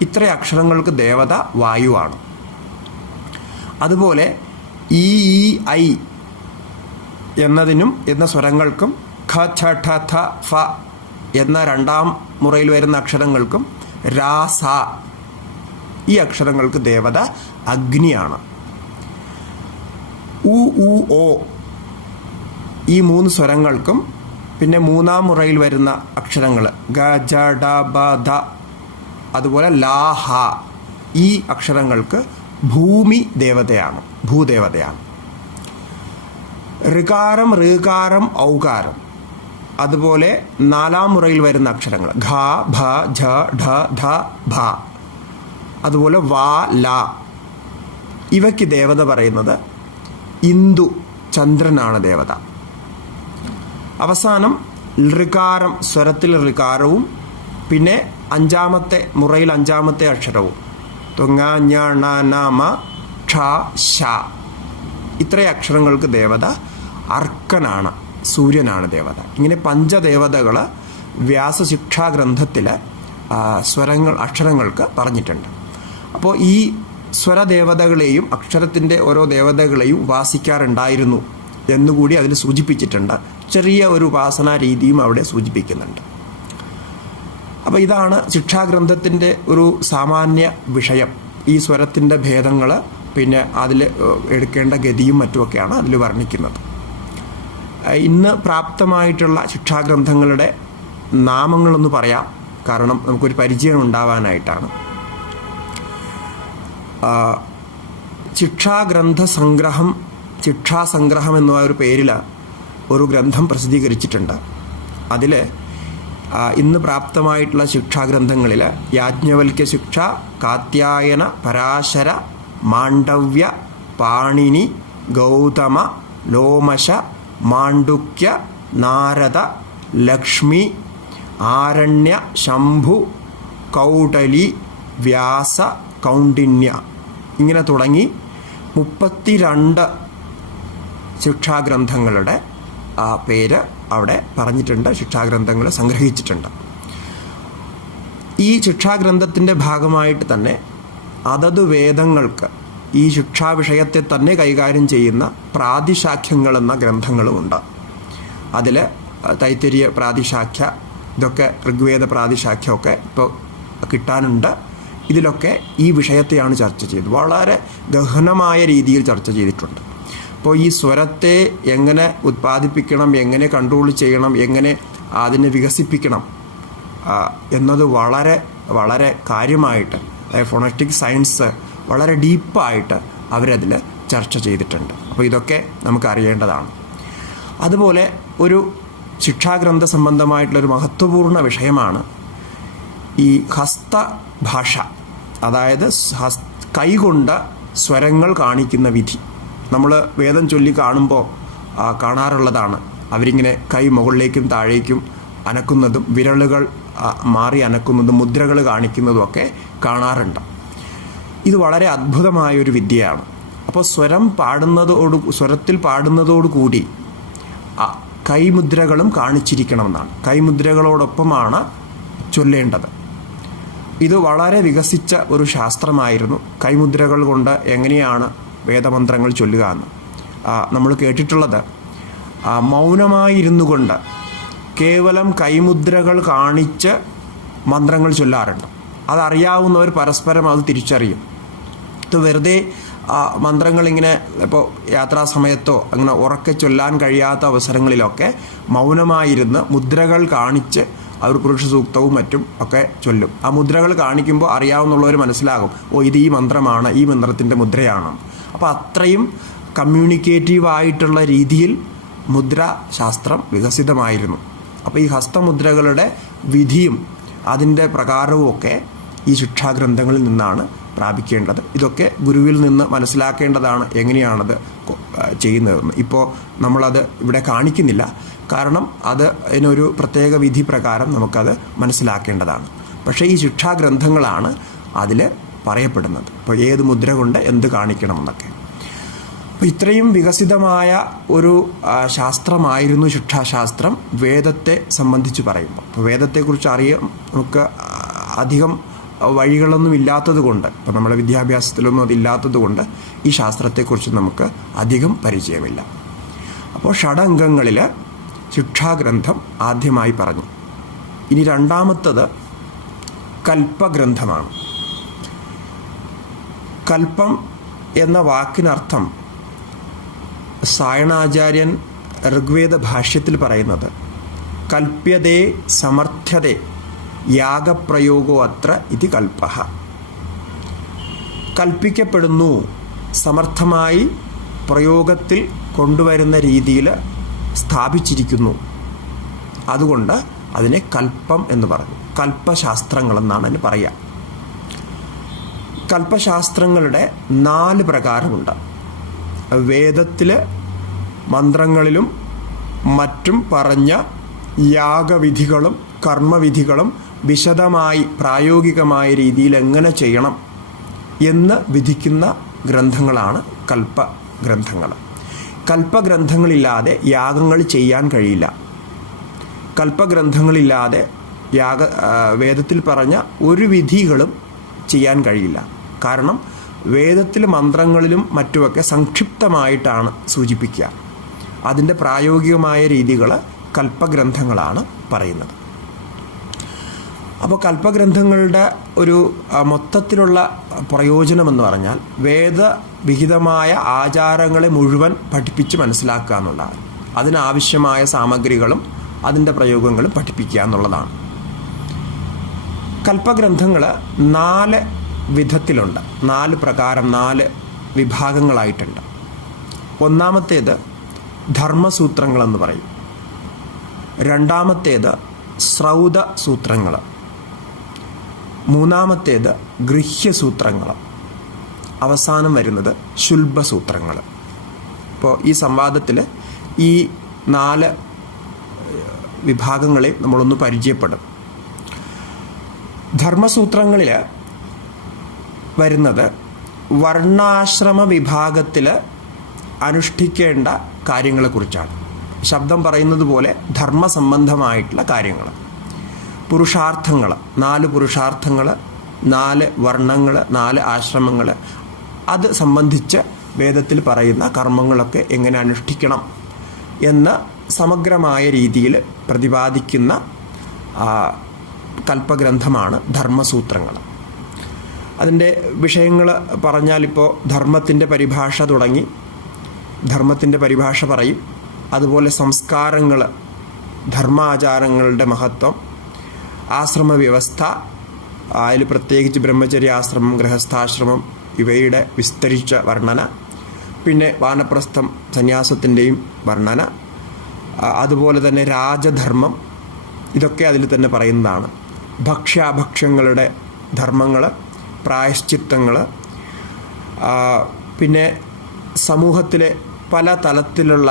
ഇത്ര അക്ഷരങ്ങൾക്ക് ദേവത വായുവാണ്. അതുപോലെ ഈ, ഐ എന്ന സ്വരങ്ങൾക്കും ഖ, ഛ, ഠ, ഥ, ഫ എന്ന 2ാം മുറയിൽ വരുന്ന അക്ഷരങ്ങൾക്കും രാ, സ ഈ അക്ഷരങ്ങൾക്ക് ദേവത അഗ്നിയാണ്. ഉ, ഓ ഈ 3 സ്വരങ്ങൾക്കും, പിന്നെ 3ാം മുറയിൽ വരുന്ന അക്ഷരങ്ങൾ ഗ, ജ, ഡ, ബ, ധ, അതുപോലെ ലാ, ഹ ഈ അക്ഷരങ്ങൾക്ക് ഭൂമി ദേവതയാണ്, ഭൂദേവതയാണ്. ഋകാരം, ഋകാരം, ഔകാരം, അതുപോലെ 4ാം മുറയിൽ വരുന്ന അക്ഷരങ്ങൾ ഘ, ഭ, ഝ, ഢ, ധ, ഭ, അതുപോലെ വാ, ല ഇവയ്ക്ക് ദേവത പറയുന്നത് ഇന്ദു, ചന്ദ്രനാണ് ദേവത. അവസാനം ഋകാരം, സ്വരത്തിൽ ഋകാരവും, പിന്നെ 5ാമത്തെ മുറയിൽ 5ാമത്തെ അക്ഷരവും തൊങ്ങ, ഞ, ണ, ന, മ, ക്ഷ, ശ ഇത്രയും അക്ഷരങ്ങൾക്ക് ദേവത അർക്കനാണ്, സൂര്യനാണ് ദേവത. ഇങ്ങനെ പഞ്ചദേവതകൾ വ്യാസശിക്ഷാഗ്രന്ഥത്തിൽ സ്വരങ്ങൾ, അക്ഷരങ്ങൾക്ക് പറഞ്ഞിട്ടുണ്ട്. അപ്പോൾ ഈ സ്വരദേവതകളെയും അക്ഷരത്തിൻ്റെ ഓരോ ദേവതകളെയും ഉപാസിക്കാറുണ്ടായിരുന്നു എന്നുകൂടി അതിൽ സൂചിപ്പിച്ചിട്ടുണ്ട്. ചെറിയ ഒരു ഉപാസനാ രീതിയും അവിടെ സൂചിപ്പിക്കുന്നുണ്ട്. അപ്പോൾ ഇതാണ് ശിക്ഷാഗ്രന്ഥത്തിൻ്റെ ഒരു സാമാന്യ വിഷയം. ഈ സ്വരത്തിൻ്റെ ഭേദങ്ങൾ, പിന്നെ അതിൽ എടുക്കേണ്ട ഗതിയും മറ്റുമൊക്കെയാണ് അതിൽ വർണ്ണിക്കുന്നത്. ഇന്ന് പ്രാപ്തമായിട്ടുള്ള ശിക്ഷാഗ്രന്ഥങ്ങളുടെ നാമങ്ങളൊന്ന് പറയാം, കാരണം നമുക്കൊരു പരിചയം ഉണ്ടാവാനായിട്ടാണ്. ശിക്ഷാസംഗ്രഹം എന്ന ഒരു പേരിൽ ഒരു ഗ്രന്ഥം പ്രസിദ്ധീകരിച്ചിട്ടുണ്ട്. അതിൽ ഇന്ന് പ്രാപ്തമായിട്ടുള്ള ശിക്ഷാഗ്രന്ഥങ്ങളിൽ യാജ്ഞവൽക്യ ശിക്ഷ, കാത്യായന, പരാശര, മാണ്ഡവ്യ, പാണിനി, ഗൗതമ, ലോമശ, മാണ്ഡുക്യ, നാരദ, ലക്ഷ്മി, ആരണ്യ, ശംഭു, കൗടലി, വ്യാസ, കൗണ്ഡിന്യ ഇങ്ങനെ തുടങ്ങി 32 ശിക്ഷാഗ്രന്ഥങ്ങളുടെ പേര് അവിടെ പറഞ്ഞിട്ടുണ്ട്, ശിക്ഷാഗ്രന്ഥങ്ങൾ സംഗ്രഹിച്ചിട്ടുണ്ട്. ഈ ശിക്ഷാഗ്രന്ഥത്തിൻ്റെ ഭാഗമായിട്ട് തന്നെ അതത് വേദങ്ങൾക്ക് ഈ ശിക്ഷാ വിഷയത്തെ തന്നെ കൈകാര്യം ചെയ്യുന്ന പ്രാതിശാഖ്യങ്ങൾ എന്ന ഗ്രന്ഥങ്ങളുമുണ്ട്. അതിൽ തൈത്തിരീയ പ്രാതിശാഖ്യ, ഇതൊക്കെ ഋഗ്വേദ പ്രാതിശാഖ്യമൊക്കെ ഇപ്പോൾ കിട്ടാനുണ്ട്. ഇതിലൊക്കെ ഈ വിഷയത്തെയാണ് ചർച്ച ചെയ്തത്. വളരെ ഗഹനമായ രീതിയിൽ ചർച്ച ചെയ്തിട്ടുണ്ട്. അപ്പോൾ ഈ സ്വരത്തെ എങ്ങനെ ഉത്പാദിപ്പിക്കണം, എങ്ങനെ കൺട്രോൾ ചെയ്യണം, എങ്ങനെ അതിനെ വികസിപ്പിക്കണം എന്നത് വളരെ വളരെ കാര്യമായിട്ട്, ഫോണറ്റിക് സയൻസ് വളരെ ഡീപ്പായിട്ട് അവരതിൽ ചർച്ച ചെയ്തിട്ടുണ്ട്. അപ്പോൾ ഇതൊക്കെ നമുക്ക് അറിയേണ്ടതാണ്. അതുപോലെ ഒരു ശിക്ഷാഗ്രന്ഥ സംബന്ധമായിട്ടുള്ളൊരു മഹത്വപൂർണ്ണ വിഷയമാണ് ഈ ഹസ്തഭാഷ, അതായത് കൈകൊണ്ട് സ്വരങ്ങൾ കാണിക്കുന്ന വിധി. നമ്മൾ വേദം ചൊല്ലി കാണുമ്പോൾ കാണാറുള്ളതാണ്. അവരിങ്ങനെ കൈ മുകളിലേക്കും താഴേക്കും അനക്കുന്നതും വിരലുകൾ മാറി അനക്കുന്നതും മുദ്രകൾ കാണിക്കുന്നതുമൊക്കെ കാണാറുണ്ട്. ഇത് വളരെ അദ്ഭുതമായൊരു വിദ്യയാണ്. അപ്പോൾ സ്വരത്തിൽ പാടുന്നതോടുകൂടി കൈമുദ്രകളും കാണിച്ചിരിക്കണമെന്നാണ്. കൈമുദ്രകളോടൊപ്പമാണ് ചൊല്ലേണ്ടത്. ഇത് വളരെ വികസിച്ച ഒരു ശാസ്ത്രമായിരുന്നു. കൈമുദ്രകൾ കൊണ്ട് എങ്ങനെയാണ് വേദമന്ത്രങ്ങൾ ചൊല്ലുക എന്ന് നമ്മൾ കേട്ടിട്ടുള്ളത്. മൗനമായിരുന്നു കൊണ്ട് കേവലം കൈമുദ്രകൾ കാണിച്ച് മന്ത്രങ്ങൾ ചൊല്ലാറുണ്ട്. അതറിയാവുന്നവർ പരസ്പരം അത് തിരിച്ചറിയും. ഇത് വെറുതെ മന്ത്രങ്ങളിങ്ങനെ ഇപ്പോൾ യാത്രാസമയത്തോ അങ്ങനെ ഉറക്കെ ചൊല്ലാൻ കഴിയാത്ത അവസരങ്ങളിലൊക്കെ മൗനമായിരുന്ന് മുദ്രകൾ കാണിച്ച് അവർ പുരുഷ സൂക്തവും മറ്റും ഒക്കെ ചൊല്ലും. ആ മുദ്രകൾ കാണിക്കുമ്പോൾ അറിയാവുന്നുള്ളവർ മനസ്സിലാകും, ഇത് ഈ മന്ത്രമാണ്, ഈ മന്ത്രത്തിൻ്റെ മുദ്രയാണ്. അപ്പോൾ അത്രയും കമ്മ്യൂണിക്കേറ്റീവായിട്ടുള്ള രീതിയിൽ മുദ്രാശാസ്ത്രം വികസിതമായിരുന്നു. അപ്പോൾ ഈ ഹസ്തമുദ്രകളുടെ വിധിയും അതിൻ്റെ പ്രകാരവും ഒക്കെ ഈ ശിക്ഷാഗ്രന്ഥങ്ങളിൽ നിന്നാണ് പ്രാപിക്കേണ്ടത്. ഇതൊക്കെ ഗുരുവിൽ നിന്ന് മനസ്സിലാക്കേണ്ടതാണ്, എങ്ങനെയാണത് ചെയ്യുന്നതെന്ന്. ഇപ്പോൾ നമ്മളത് ഇവിടെ കാണിക്കുന്നില്ല, കാരണം അത് അതിനൊരു പ്രത്യേക വിധി പ്രകാരം നമുക്കത് മനസ്സിലാക്കേണ്ടതാണ്. പക്ഷേ ഈ ശിക്ഷാഗ്രന്ഥങ്ങളാണ് അതിൽ പറയപ്പെടുന്നത്. ഇപ്പോൾ ഏത് മുദ്ര കൊണ്ട് എന്ത് കാണിക്കണമെന്നൊക്കെ. അപ്പോൾ ഇത്രയും വികസിതമായ ഒരു ശാസ്ത്രമായിരുന്നു ശിക്ഷാശാസ്ത്രം വേദത്തെ സംബന്ധിച്ച് പറയുമ്പോൾ. അപ്പോൾ വേദത്തെക്കുറിച്ച് അറിയാൻ നമുക്ക് അധികം വഴികളൊന്നും ഇല്ലാത്തത് കൊണ്ട്, ഇപ്പോൾ നമ്മുടെ വിദ്യാഭ്യാസത്തിലൊന്നും അതില്ലാത്തത് കൊണ്ട് ഈ ശാസ്ത്രത്തെക്കുറിച്ച് നമുക്ക് അധികം പരിചയമില്ല. അപ്പോൾ ഷഡംഗങ്ങളിൽ ശിക്ഷാഗ്രന്ഥം ആദ്യമായി പറഞ്ഞു. ഇനി രണ്ടാമത്തത് കൽപ്പഗ്രന്ഥമാണ്. കൽപ്പം എന്ന വാക്കിനർത്ഥം സായണാചാര്യൻ ഋഗ്വേദ ഭാഷ്യത്തിൽ പറയുന്നത് കൽപ്യതേ സമർത്ഥ്യതേ യാഗപ്രയോഗോ അത്ര ഇതി കൽപ്പഃ. കൽപ്പിക്കപ്പെടുന്നു, സമർത്ഥമായി പ്രയോഗത്തിൽ കൊണ്ടുവരുന്ന രീതിയിൽ സ്ഥാപിച്ചിരിക്കുന്നു. അതുകൊണ്ട് അതിനെ കൽപ്പം എന്ന് പറഞ്ഞു. കൽപ്പശാസ്ത്രങ്ങളെന്നാണ് അതിന് പറയുക. കൽപ്പശാസ്ത്രങ്ങളുടെ 4 പ്രകാരമുണ്ട്. വേദത്തിൽ മന്ത്രങ്ങളിലും മറ്റും പറഞ്ഞ യാഗവിധികളും കർമ്മവിധികളും വിശദമായി പ്രായോഗികമായ രീതിയിൽ എങ്ങനെ ചെയ്യണം എന്ന് വിധിക്കുന്ന ഗ്രന്ഥങ്ങളാണ് കൽപ്പഗ്രന്ഥങ്ങൾ. കൽപ്പഗ്രന്ഥങ്ങളില്ലാതെ യാഗങ്ങൾ ചെയ്യാൻ കഴിയില്ല. കൽപ്പഗ്രന്ഥങ്ങളില്ലാതെ വേദത്തിൽ പറഞ്ഞ ഒരു വിധികളും ചെയ്യാൻ കഴിയില്ല. കാരണം വേദത്തിൽ മന്ത്രങ്ങളിലും മറ്റുമൊക്കെ സംക്ഷിപ്തമായിട്ടാണ് സൂചിപ്പിക്കുക. അതിൻ്റെ പ്രായോഗികമായ രീതികൾ കൽപ്പഗ്രന്ഥങ്ങളാണ് പറയുന്നത്. അപ്പോൾ കൽപ്പഗ്രന്ഥങ്ങളുടെ ഒരു മൊത്തത്തിലുള്ള പ്രയോജനമെന്ന് പറഞ്ഞാൽ വേദവിഹിതമായ ആചാരങ്ങളെ മുഴുവൻ പഠിപ്പിച്ച് മനസ്സിലാക്കുക എന്നുള്ളതാണ്. അതിനാവശ്യമായ സാമഗ്രികളും അതിൻ്റെ പ്രയോഗങ്ങളും പഠിപ്പിക്കുക എന്നുള്ളതാണ്. കൽപ്പഗ്രന്ഥങ്ങൾ 4 വിധത്തിലുണ്ട്. 4 പ്രകാരം, 4 വിഭാഗങ്ങളായിട്ടുണ്ട്. ഒന്നാമത്തേത് ധർമ്മസൂത്രങ്ങളെന്ന് പറയും. രണ്ടാമത്തേത് ശ്രൗത സൂത്രങ്ങൾ. മൂന്നാമത്തേത് ഗൃഹ്യസൂത്രങ്ങൾ. അവസാനം വരുന്നത് ശുൽബസൂത്രങ്ങൾ. ഇപ്പോൾ ഈ സംവാദത്തിൽ ഈ 4 വിഭാഗങ്ങളെ നമ്മളൊന്ന് പരിചയപ്പെടും. ധർമ്മസൂത്രങ്ങളിൽ വരുന്നത് വർണ്ണാശ്രമ വിഭാഗത്തിൽ അനുഷ്ഠിക്കേണ്ട കാര്യങ്ങളെക്കുറിച്ചാണ്. ശബ്ദം പറയുന്നത് പോലെ ധർമ്മസംബന്ധമായിട്ടുള്ള കാര്യങ്ങൾ, പുരുഷാർത്ഥങ്ങൾ, 4 പുരുഷാർത്ഥങ്ങൾ, 4 വർണ്ണങ്ങൾ, 4 ആശ്രമങ്ങൾ, അത് സംബന്ധിച്ച് വേദത്തിൽ പറയുന്ന കർമ്മങ്ങളൊക്കെ എങ്ങനെ അനുഷ്ഠിക്കണം എന്ന് സമഗ്രമായ രീതിയിൽ പ്രതിപാദിക്കുന്ന കൽപ്പഗ്രന്ഥമാണ് ധർമ്മസൂത്രങ്ങൾ. അതിൻ്റെ വിഷയങ്ങൾ പറഞ്ഞാലിപ്പോൾ ധർമ്മത്തിൻ്റെ പരിഭാഷ തുടങ്ങി ധർമ്മത്തിൻ്റെ പരിഭാഷ പറയും. അതുപോലെ സംസ്കാരങ്ങൾ, ധർമാചാരങ്ങളുടെ മഹത്വം, ആശ്രമ വ്യവസ്ഥ, അതിൽ പ്രത്യേകിച്ച് ബ്രഹ്മചര്യാശ്രമം, ഗൃഹസ്ഥാശ്രമം ഇവയുടെ വിസ്തരിച്ച വർണ്ണന, പിന്നെ വാനപ്രസ്ഥം സന്യാസത്തിൻ്റെയും വർണ്ണന, അതുപോലെ തന്നെ രാജധർമ്മം, ഇതൊക്കെ അതിൽ തന്നെ പറയുന്നതാണ്. ഭക്ഷ്യാഭക്ഷ്യങ്ങളുടെ ധർമ്മങ്ങൾ, പ്രായശ്ചിത്തങ്ങൾ, പിന്നെ സമൂഹത്തിലെ പല തലത്തിലുള്ള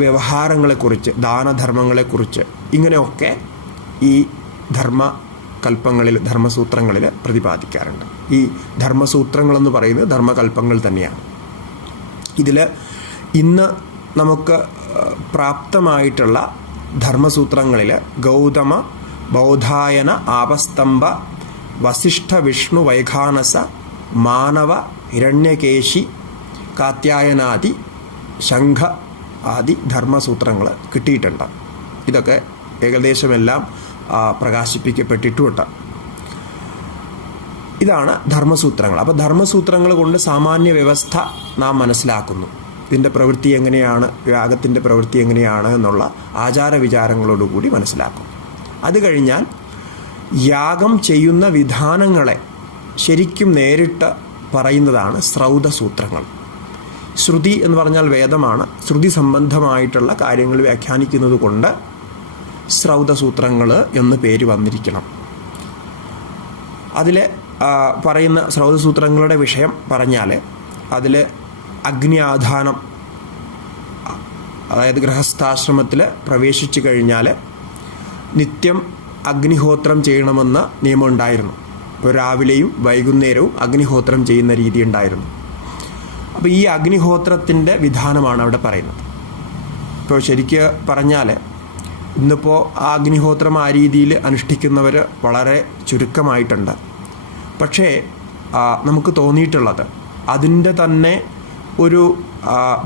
വ്യവഹാരങ്ങളെക്കുറിച്ച്, ദാനധർമ്മങ്ങളെക്കുറിച്ച്, ഇങ്ങനെയൊക്കെ ഈ ധർമ്മകൽപ്പങ്ങളിൽ, ധർമ്മസൂത്രങ്ങളിൽ പ്രതിപാദിക്കാറുണ്ട്. ഈ ധർമ്മസൂത്രങ്ങളെന്ന് പറയുന്നത് ധർമ്മകൽപ്പങ്ങൾ തന്നെയാണ്. ഇതിൽ ഇന്ന് നമുക്ക് പ്രാപ്തമായിട്ടുള്ള ധർമ്മസൂത്രങ്ങളിൽ ഗൗതമ, ബൗധായന, ആപസ്തംഭ, വസിഷ്ഠ, വിഷ്ണു, വൈഖാനസ, മാനവ, ഹിരണ്യകേശി, കാത്യായനാദി, ശംഖ ആദി ധർമ്മസൂത്രങ്ങൾ കിട്ടിയിട്ടുണ്ട്. ഇതൊക്കെ ഏകദേശമെല്ലാം പ്രകാശിപ്പിക്കപ്പെട്ടിട്ടുമുണ്ട്. ഇതാണ് ധർമ്മസൂത്രങ്ങൾ. അപ്പോൾ ധർമ്മസൂത്രങ്ങൾ കൊണ്ട് സാമാന്യ വ്യവസ്ഥ നാം മനസ്സിലാക്കുന്നു. ഇതിൻ്റെ പ്രവൃത്തി എങ്ങനെയാണ്, യാഗത്തിൻ്റെ പ്രവൃത്തി എങ്ങനെയാണ് എന്നുള്ള ആചാരവിചാരങ്ങളോടുകൂടി മനസ്സിലാക്കും. അത് കഴിഞ്ഞാൽ യാഗം ചെയ്യുന്ന വിധാനങ്ങളെ ശരിക്കും നേരിട്ട് പറയുന്നതാണ് ശ്രൗതസൂത്രങ്ങൾ. ശ്രുതി എന്ന് പറഞ്ഞാൽ വേദമാണ്. ശ്രുതി സംബന്ധമായിട്ടുള്ള കാര്യങ്ങൾ വ്യാഖ്യാനിക്കുന്നത് കൊണ്ട് ശ്രൗതസൂത്രങ്ങൾ എന്ന് പേര് വന്നിരിക്കണം. അതിൽ പറയുന്ന ശ്രൗതസൂത്രങ്ങളുടെ വിഷയം പറഞ്ഞാൽ അതിൽ അഗ്നി ആധാനം, അതായത് ഗൃഹസ്ഥാശ്രമത്തിൽ പ്രവേശിച്ചു കഴിഞ്ഞാൽ നിത്യം അഗ്നിഹോത്രം ചെയ്യണമെന്ന് നിയമം ഉണ്ടായിരുന്നു. ഇപ്പോൾ രാവിലെയും വൈകുന്നേരവും അഗ്നിഹോത്രം ചെയ്യുന്ന രീതി ഉണ്ടായിരുന്നു. അപ്പോൾ ഈ അഗ്നിഹോത്രത്തിൻ്റെ വിധാനമാണ് അവിടെ പറയുന്നത്. ഇപ്പോൾ ശരിക്ക് പറഞ്ഞാൽ ഇന്നിപ്പോൾ ആ അഗ്നിഹോത്രം ആ രീതിയിൽ അനുഷ്ഠിക്കുന്നവർ വളരെ ചുരുക്കമായിട്ടുണ്ട്. പക്ഷേ നമുക്ക് തോന്നിയിട്ടുള്ളത് അതിൻ്റെ തന്നെ ഒരു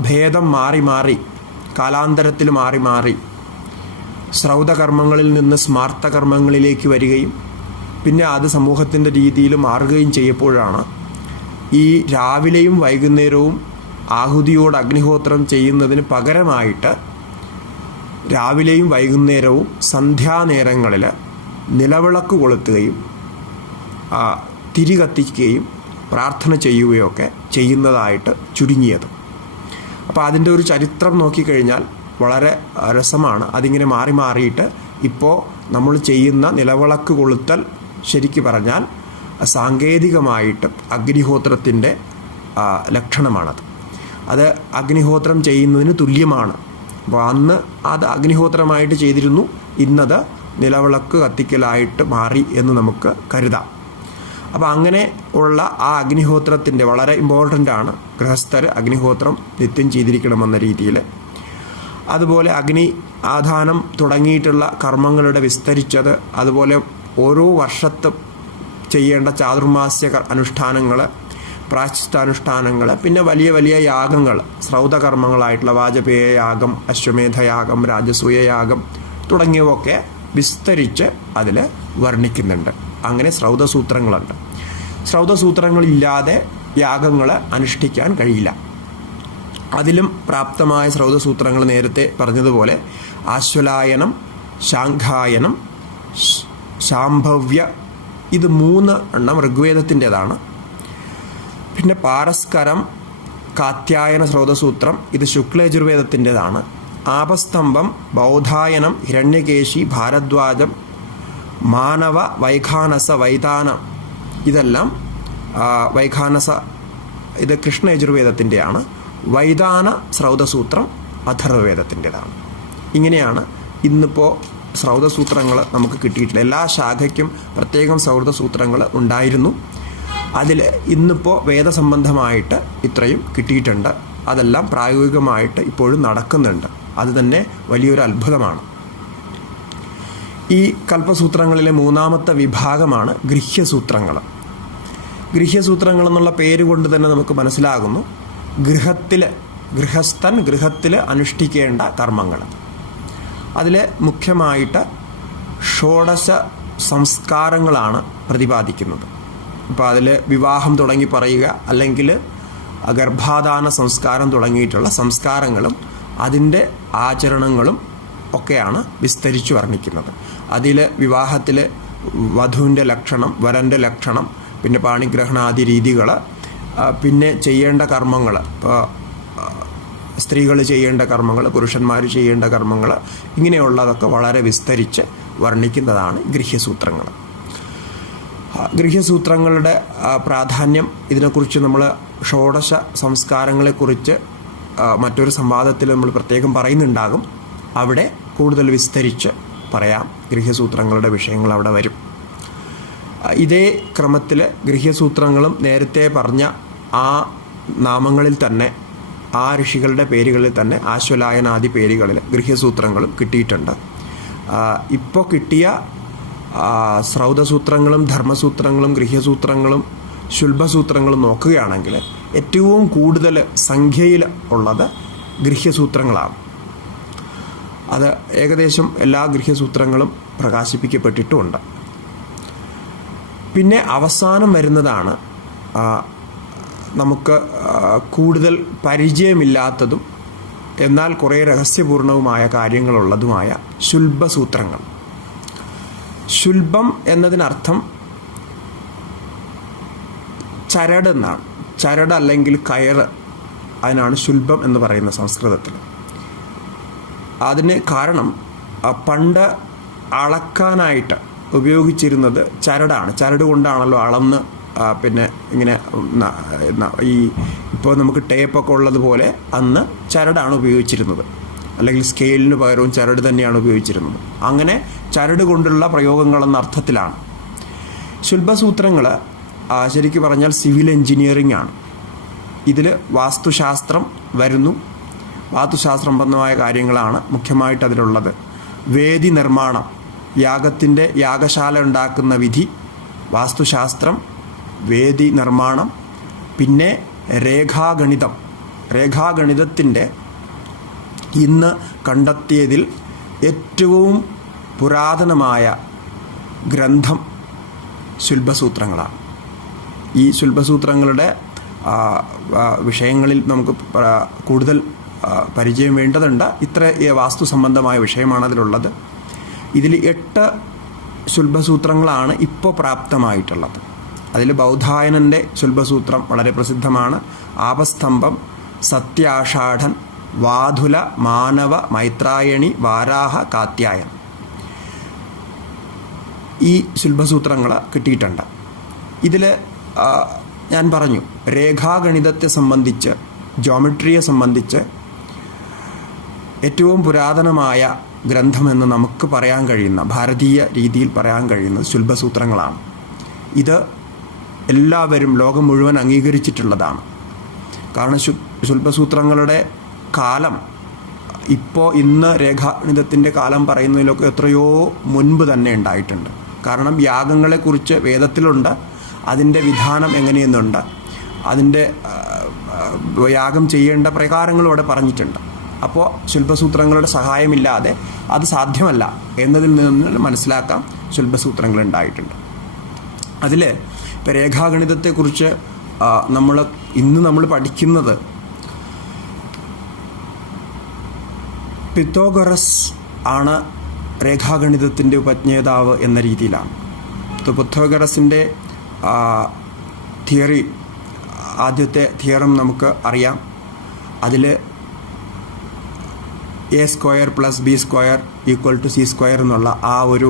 ഭേദം മാറി മാറി, കാലാന്തരത്തിൽ മാറി മാറി ശ്രൗതകർമ്മങ്ങളിൽ നിന്ന് സ്മാർത്ഥകർമ്മങ്ങളിലേക്ക് വരികയും പിന്നെ അത് സമൂഹത്തിൻ്റെ രീതിയിൽ മാറുകയും ചെയ്യപ്പോഴാണ് ഈ രാവിലെയും വൈകുന്നേരവും ആഹുതിയോട് അഗ്നിഹോത്രം ചെയ്യുന്നതിന് പകരമായിട്ട് രാവിലെയും വൈകുന്നേരവും സന്ധ്യാനേരങ്ങളിൽ നിലവിളക്ക് കൊളുത്തുകയും തിരി കത്തിക്കുകയും പ്രാർത്ഥന ചെയ്യുകയൊക്കെ ചെയ്യുന്നതായിട്ട് ചുരുങ്ങിയത്. അപ്പോൾ അതിൻ്റെ ഒരു ചരിത്രം നോക്കിക്കഴിഞ്ഞാൽ വളരെ രസമാണ്. അതിങ്ങനെ മാറി മാറിയിട്ട് ഇപ്പോൾ നമ്മൾ ചെയ്യുന്ന നിലവിളക്ക് കൊളുത്തൽ ശരിക്ക് പറഞ്ഞാൽ സാങ്കേതികമായിട്ട് അഗ്നിഹോത്രത്തിൻ്റെ ലക്ഷണമാണത്. അത് അഗ്നിഹോത്രം ചെയ്യുന്നതിന് തുല്യമാണ്. അപ്പോൾ അന്ന് അത് അഗ്നിഹോത്രമായിട്ട് ചെയ്തിരുന്നു, ഇന്നത് നിലവിളക്ക് കത്തിക്കലായിട്ട് മാറി എന്ന് നമുക്ക് കരുതാം. അപ്പോൾ അങ്ങനെ ഉള്ള ആ അഗ്നിഹോത്രത്തിൻ്റെ വളരെ ഇമ്പോർട്ടൻ്റ് ആണ്. ഗൃഹസ്ഥർ അഗ്നിഹോത്രം നിത്യം ചെയ്തിരിക്കണമെന്ന രീതിയിൽ. അതുപോലെ അഗ്നി ആധാനം തുടങ്ങിയിട്ടുള്ള കർമ്മങ്ങളുടെ വിസ്തരിച്ചത്, അതുപോലെ ഓരോ വർഷത്തും ചെയ്യേണ്ട ചാതുർമാസ്യ അനുഷ്ഠാനങ്ങൾ, പ്രായശ്ചിത്താനുഷ്ഠാനങ്ങൾ, പിന്നെ വലിയ വലിയ യാഗങ്ങൾ, ശ്രൗതകർമ്മങ്ങളായിട്ടുള്ള വാജപേയ യാഗം, അശ്വമേധയാഗം, രാജസൂയ യാഗം തുടങ്ങിയവയൊക്കെ വിസ്തരിച്ച് അതിൽ വർണ്ണിക്കുന്നുണ്ട്. അങ്ങനെ ശ്രൗതസൂത്രങ്ങളുണ്ട്. ശ്രൗതസൂത്രങ്ങളില്ലാതെ യാഗങ്ങൾ അനുഷ്ഠിക്കാൻ കഴിയില്ല. അതിലും പ്രാപ്തമായ ശ്രൗതസൂത്രങ്ങൾ നേരത്തെ പറഞ്ഞതുപോലെ ആശ്വലായനം, ശാഖായനം, ശാംഭവ്യ, ഇത് 3 എണ്ണം ഋഗ്വേദത്തിൻ്റെതാണ്. പിന്നെ പാരസ്കരം, കാത്യായന ശ്രൗതസൂത്രം, ഇത് ശുക്ലയജുർവേദത്തിൻ്റെതാണ്. ആപസ്തംഭം, ബൗധായനം, ഹിരണ്യകേശി, ഭാരദ്വാജം, മാനവ, വൈഖാനസ, വൈതാനം, ഇതെല്ലാം വൈഖാനസ ഇത് കൃഷ്ണയജുർവേദത്തിൻ്റെയാണ്. വൈതാന ശ്രൗതസൂത്രം അഥർവവേദത്തിൻ്റെതാണ്. ഇങ്ങനെയാണ് ഇന്നിപ്പോൾ ശ്രൗതസൂത്രങ്ങൾ നമുക്ക് കിട്ടിയിട്ടില്ല. എല്ലാ ശാഖയ്ക്കും പ്രത്യേകം ശ്രൗതസൂത്രങ്ങൾ ഉണ്ടായിരുന്നു. അതിൽ ഇന്നിപ്പോൾ വേദസംബന്ധമായിട്ട് ഇത്രയും കിട്ടിയിട്ടുണ്ട്. അതെല്ലാം പ്രായോഗികമായിട്ട് ഇപ്പോഴും നടക്കുന്നുണ്ട്. അത് തന്നെ വലിയൊരു അത്ഭുതമാണ്. ഈ കൽപ്പസൂത്രങ്ങളിലെ മൂന്നാമത്തെ വിഭാഗമാണ് ഗൃഹ്യസൂത്രങ്ങൾ. ഗൃഹ്യസൂത്രങ്ങൾ എന്നുള്ള പേര് കൊണ്ട് തന്നെ നമുക്ക് മനസ്സിലാകുന്നു, ഗൃഹത്തിൽ അനുഷ്ഠിക്കേണ്ട കർമ്മങ്ങൾ. അതിൽ മുഖ്യമായിട്ട് ഷോഡശ സംസ്കാരങ്ങളാണ് പ്രതിപാദിക്കുന്നത്. ഇപ്പോൾ അതിൽ വിവാഹം തുടങ്ങി പറയുക, അല്ലെങ്കിൽ ഗർഭാധാന സംസ്കാരം തുടങ്ങിയിട്ടുള്ള സംസ്കാരങ്ങളും അതിൻ്റെ ആചരണങ്ങളും ഒക്കെയാണ് വിസ്തരിച്ചു വർണ്ണിക്കുന്നത്. അതിൽ വിവാഹത്തിൽ വധുവിൻ്റെ ലക്ഷണം, വരൻ്റെ ലക്ഷണം, പിന്നെ പാണിഗ്രഹണാദി രീതികൾ, പിന്നെ ചെയ്യേണ്ട കർമ്മങ്ങൾ, ഇപ്പോൾ സ്ത്രീകൾ ചെയ്യേണ്ട കർമ്മങ്ങൾ, പുരുഷന്മാർ ചെയ്യേണ്ട കർമ്മങ്ങൾ, ഇങ്ങനെയുള്ളതൊക്കെ വളരെ വിസ്തരിച്ച് വർണ്ണിക്കുന്നതാണ് ഗൃഹ്യസൂത്രങ്ങൾ. ഗൃഹ്യസൂത്രങ്ങളുടെ പ്രാധാന്യം, ഇതിനെക്കുറിച്ച് നമ്മൾ ഷോഡശ സംസ്കാരങ്ങളെക്കുറിച്ച് മറ്റൊരു സംവാദത്തിൽ നമ്മൾ പ്രത്യേകം പറയുന്നുണ്ടാകും. അവിടെ കൂടുതൽ വിസ്തരിച്ച് പറയാം. ഗൃഹ്യസൂത്രങ്ങളുടെ വിഷയങ്ങൾ അവിടെ വരും. ഇതേ ക്രമത്തിൽ ഗൃഹ്യസൂത്രങ്ങളും നേരത്തെ പറഞ്ഞ ആ നാമങ്ങളിൽ തന്നെ, ആ ഋഷികളുടെ പേരുകളിൽ തന്നെ ആശ്വലായനാദി പേരുകളിൽ ഗൃഹ്യസൂത്രങ്ങളും കിട്ടിയിട്ടുണ്ട്. ഇപ്പോൾ കിട്ടിയ ശ്രൗതസൂത്രങ്ങളും ധർമ്മസൂത്രങ്ങളും ഗൃഹ്യസൂത്രങ്ങളും ശുൽഭസൂത്രങ്ങളും നോക്കുകയാണെങ്കിൽ ഏറ്റവും കൂടുതൽ സംഖ്യയിൽ ഉള്ളത് ഗൃഹ്യസൂത്രങ്ങളാണ്. അത് ഏകദേശം എല്ലാ ഗൃഹ്യസൂത്രങ്ങളും പ്രകാശിപ്പിക്കപ്പെട്ടിട്ടുമുണ്ട്. പിന്നെ അവസാനം വരുന്നതാണ് നമുക്ക് കൂടുതൽ പരിചയമില്ലാത്തതും എന്നാൽ കുറേ രഹസ്യപൂർണവുമായ കാര്യങ്ങളുള്ളതുമായ ശുൽഭസൂത്രങ്ങൾ. ശുൽഭം എന്നതിനർത്ഥം ചരട് എന്നാണ്. ചരട് അല്ലെങ്കിൽ കയറ്, അതിനാണ് ശുൽഭം എന്ന് പറയുന്ന സംസ്കൃതത്തിൽ. അതിന് കാരണം പണ്ട് അളക്കാനായിട്ട് ഉപയോഗിച്ചിരുന്നത് ചരടാണ്. ചരട് കൊണ്ടാണല്ലോ അളന്ന് പിന്നെ ഇങ്ങനെ ഈ ഇപ്പോൾ നമുക്ക് ടേപ്പൊക്കെ ഉള്ളതുപോലെ അന്ന് ചരടാണ് ഉപയോഗിച്ചിരുന്നത്, അല്ലെങ്കിൽ സ്കെയിലിന് പകരവും ചരട് തന്നെയാണ് ഉപയോഗിച്ചിരുന്നത്. അങ്ങനെ ചരട് കൊണ്ടുള്ള പ്രയോഗങ്ങളെന്ന അർത്ഥത്തിലാണ്. ശുൽഭസൂത്രങ്ങൾ ശരിക്കും പറഞ്ഞാൽ സിവിൽ എഞ്ചിനീയറിംഗ് ആണ്. ഇതിൽ വാസ്തുശാസ്ത്രം വരുന്നു. വാസ്തുശാസ്ത്ര സംബന്ധമായ കാര്യങ്ങളാണ് മുഖ്യമായിട്ട് അതിലുള്ളത്. വേദി നിർമ്മാണം, യാഗശാല ഉണ്ടാക്കുന്ന വിധി, വാസ്തുശാസ്ത്രം, വേദി നിർമ്മാണം, പിന്നെ രേഖാഗണിതത്തിൻ്റെ ഇന്ന് കണ്ടെത്തിയതിൽ ഏറ്റവും പുരാതനമായ ഗ്രന്ഥം ശുൽഭസൂത്രങ്ങളാണ്. ഈ ശുൽഭസൂത്രങ്ങളുടെ വിഷയങ്ങളിൽ നമുക്ക് കൂടുതൽ പരിചയം വേണ്ടതുണ്ട്. ഇത്ര വാസ്തു സംബന്ധമായ വിഷയമാണ് അതിലുള്ളത്. ഇതിൽ 8 ശുൽഭസൂത്രങ്ങളാണ് ഇപ്പോൾ പ്രാപ്തമായിട്ടുള്ളത്. അതിൽ ബൗദ്ധായനൻ്റെ ശുൽഭസൂത്രം വളരെ പ്രസിദ്ധമാണ്. ആപസ്തംഭം, സത്യാഷാഢൻ, വാധുല, മാനവ, മൈത്രായണി, വാരാഹ, കാത്യായൻ, ഈ ശുൽഭസൂത്രങ്ങൾ കിട്ടിയിട്ടുണ്ട്. ഇതിൽ ഞാൻ പറഞ്ഞു, രേഖാഗണിതത്തെ സംബന്ധിച്ച്, ജോമെട്രിയെ സംബന്ധിച്ച് ഏറ്റവും പുരാതനമായ ഗ്രന്ഥമെന്ന് നമുക്ക് പറയാൻ കഴിയുന്ന, ഭാരതീയ രീതിയിൽ പറയാൻ കഴിയുന്നത് ശുൽഭസൂത്രങ്ങളാണ്. ഇത് എല്ലാവരും ലോകം മുഴുവൻ അംഗീകരിച്ചിട്ടുള്ളതാണ്. കാരണം ശുൽഭസൂത്രങ്ങളുടെ കാലം ഇന്ന് രേഖാഗണിതത്തിൻ്റെ കാലം പറയുന്നതിലൊക്കെ എത്രയോ മുൻപ് തന്നെ ഉണ്ടായിട്ടുണ്ട്. കാരണം യാഗങ്ങളെക്കുറിച്ച് വേദത്തിലുണ്ട്, അതിൻ്റെ വിധാനം എങ്ങനെയെന്നുണ്ട്, അതിൻ്റെ യാഗം ചെയ്യേണ്ട പ്രകാരങ്ങളും അവിടെ പറഞ്ഞിട്ടുണ്ട്. അപ്പോൾ ശുൽഭസൂത്രങ്ങളുടെ സഹായമില്ലാതെ അത് സാധ്യമല്ല എന്നതിൽ നിന്ന് മനസ്സിലാക്കാം ശുൽഭസൂത്രങ്ങൾ ഉണ്ടായിട്ടുണ്ട്. അതിൽ ഇപ്പോൾ രേഖാഗണിതത്തെക്കുറിച്ച് നമ്മൾ പഠിക്കുന്നത് പിത്തോഗറസ് ആണ് രേഖാഗണിതത്തിൻ്റെ ഉപജ്ഞേതാവ് എന്ന രീതിയിലാണ്. പിത്തോഗറസിൻ്റെ തിയറി, ആദ്യത്തെ തിയറം നമുക്ക് അറിയാം. അതിൽ A² + B² = C² എന്നുള്ള ആ ഒരു